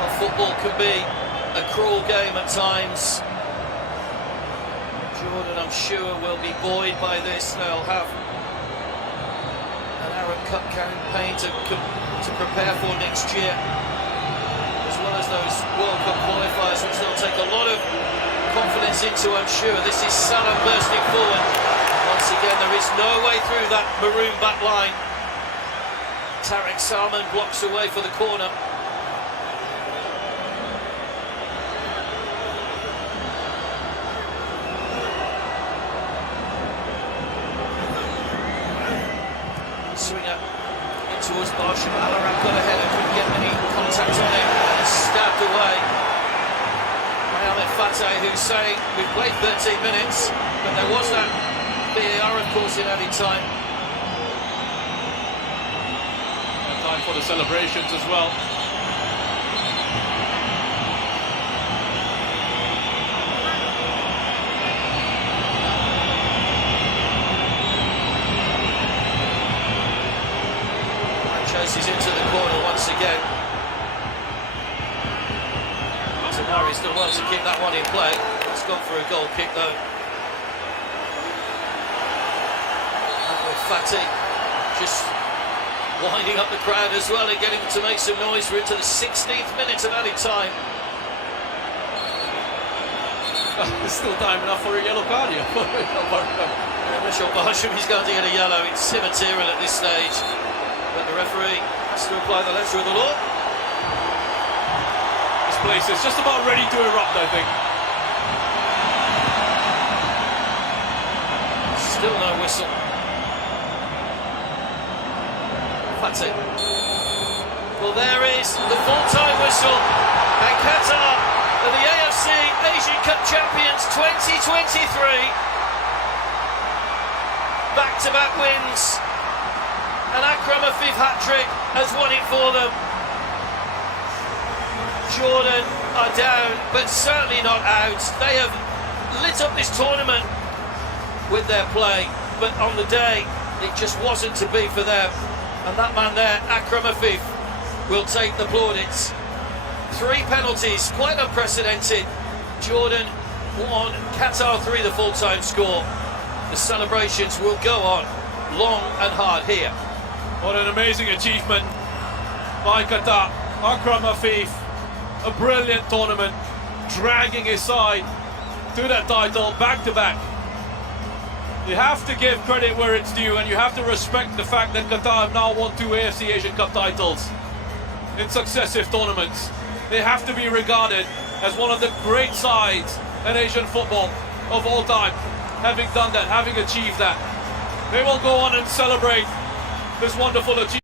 Well, football can be a cruel game at times. Jordan, I'm sure, will be buoyed by this. They'll have an Arab Cup campaign to prepare for next year, as well as those World Cup qualifiers, which they'll take a lot of confidence into, I'm sure. This is Salah bursting forward. Once again, there is no way through that maroon back line. Tarek Salman blocks away for the corner. Swing up in towards Barsham. Alarak got ahead and couldn't get any contact on him, and it's stabbed away by Ahmed Fateh, who's saying we've played 13 minutes, but there was that VAR, of course, in added time. And time for the celebrations as well. He's into the corner once again. Tamari's done well to keep that one in play. It's gone for a goal kick though. Fatih just winding up the crowd as well and getting them to make some noise. We're into the 16th minute of added time. There's still time enough for a yellow card here. Michel Barsham, he's going to get a yellow. It's immaterial at this stage. But the referee has to apply the letter of the law. This place is just about ready to erupt, I think. Still no whistle. Fatih. Well, there is the full-time whistle. And Qatar are the AFC Asian Cup champions 2023. Back-to-back wins. And Akram Afif hat-trick has won it for them. Jordan are down, but certainly not out. They have lit up this tournament with their play, but on the day, it just wasn't to be for them. And that man there, Akram Afif, will take the plaudits. 3 penalties, quite unprecedented. Jordan 1, Qatar 3, the full-time score. The celebrations will go on long and hard here. What an amazing achievement by Qatar. Akram Afif, a brilliant tournament, dragging his side to that title back to back. You have to give credit where it's due, and you have to respect the fact that Qatar have now won 2 AFC Asian Cup titles in successive tournaments. They have to be regarded as one of the great sides in Asian football of all time, having done that, having achieved that. They will go on and celebrate this wonderful achievement.